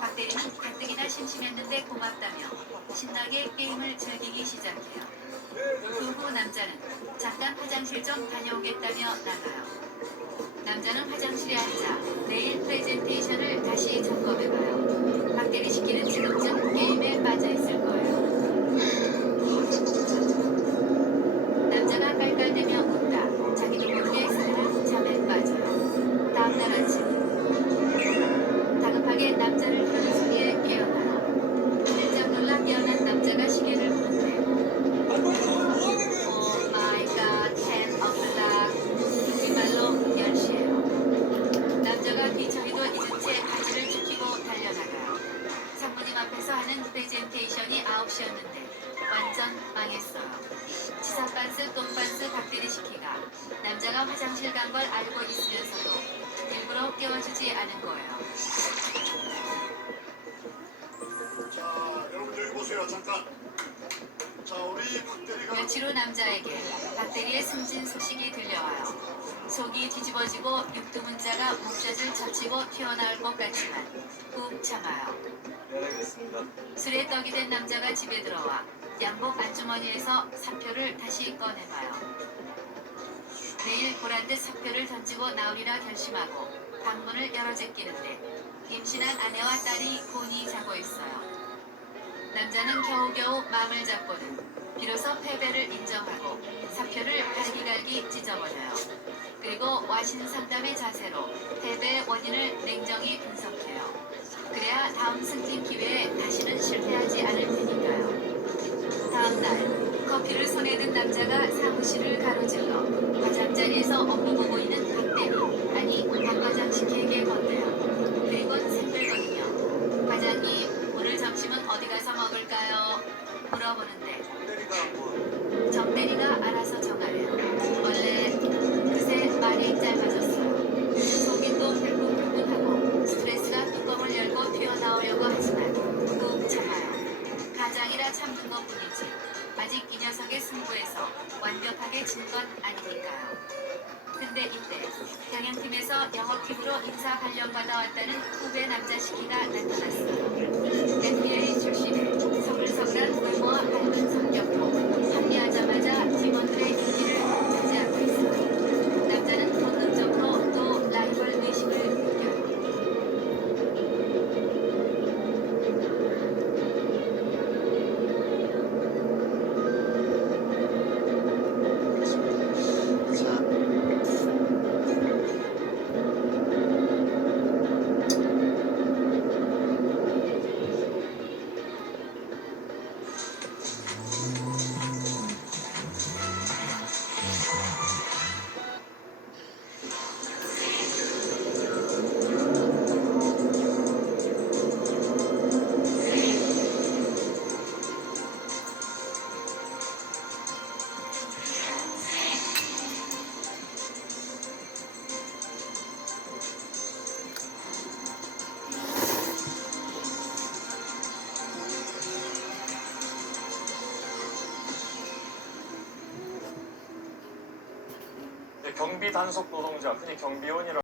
박대리는 가뜩이나 심심했는데 고맙다며 신나게 게임을 즐기기 시작해요. 그 후 남자는 잠깐 화장실 좀 다녀오겠다며 나가요. 남자는 화장실에 앉아 내일 프레젠테이션을 다시 점검해봐요. 박대리 시키는 지금쯤 게임에 빠져있을 거예요. 남자가 깔깔대며 웃다 자기도 모르게 스르륵 잠에 빠져요. 다음날 아침 다급하게 남자를 부르는 소리에 깨어나요. 슬쩍 놀라 깨어난 남자가 시계를 보는데 오 마이 갓 10 o'clock 우리말로 10시예요. 남자가 뒤처리도 잊은 채 바지를 죽이고 달려나가요. 사모님 앞에서 하는 프레젠테이션이 9시였는데 완전 망했어요. 치사반스 똥반스 박대리 시키가 남자가 화장실 간 걸 알고 있으면서도 일부러 깨워주지 않은 거예요. 자, 여러분 여기 보세요. 잠깐. 자, 우리 박대리가 며칠 후 남자에게 박대리의 승진 소식이 들려와요. 속이 뒤집어지고 육두문자가 목젖을 젖히고 튀어나올 것 같지만 꾹 참아요. 술에 떡이 된 남자가 집에 들어와 양복 안주머니에서 사표를 다시 꺼내봐요. 내일 보란듯 사표를 던지고 나오리라 결심하고 방문을 열어 제끼는데 임신한 아내와 딸이 곤히 자고 있어요. 남자는 겨우겨우 마음을 잡고는 비로소 패배를 인정하고 사표를 갈기갈기 찢어버려요. 그리고 와신 상담의 자세로 패배의 원인을 냉정히 분석해요. 그래야 다음 승진 기회에 다시는 실패하지 않을 테니까요. 다음날 커피를 손에 든 남자가 사무실을 가로질러 가장자리에서 업무 보고 있는 박대리 아니 박과장식에게 건네요. 그리곤 생글거리며 과장님 오늘 점심은 어디 가서 먹을까요? 물어보는데 정대리가 알아서 정하래요. 원래 그새 말이 짧아졌어요. 속이 또 훌륭하고 스트레스가 뚜껑을 열고 튀어나오려고 하지만 꾹 참아요. 가장이라 참는 것뿐이지 아직 이 녀석의 승부에서 완벽하게 진 건 아니니까요. 근데 이때 경영팀에서 영업팀으로 인사 발령받아 왔다는 후배 남자 시기가 나타났어요. FBI 출신의 서글서글한 외모와 밝은 성격으로 합류하자마자 팀원들의 인기를 차지하고 있어요. 남자는 본능적으로 또 라이벌 의식을 느껴요. 경비 단속 노동자, 흔히 경비원이라고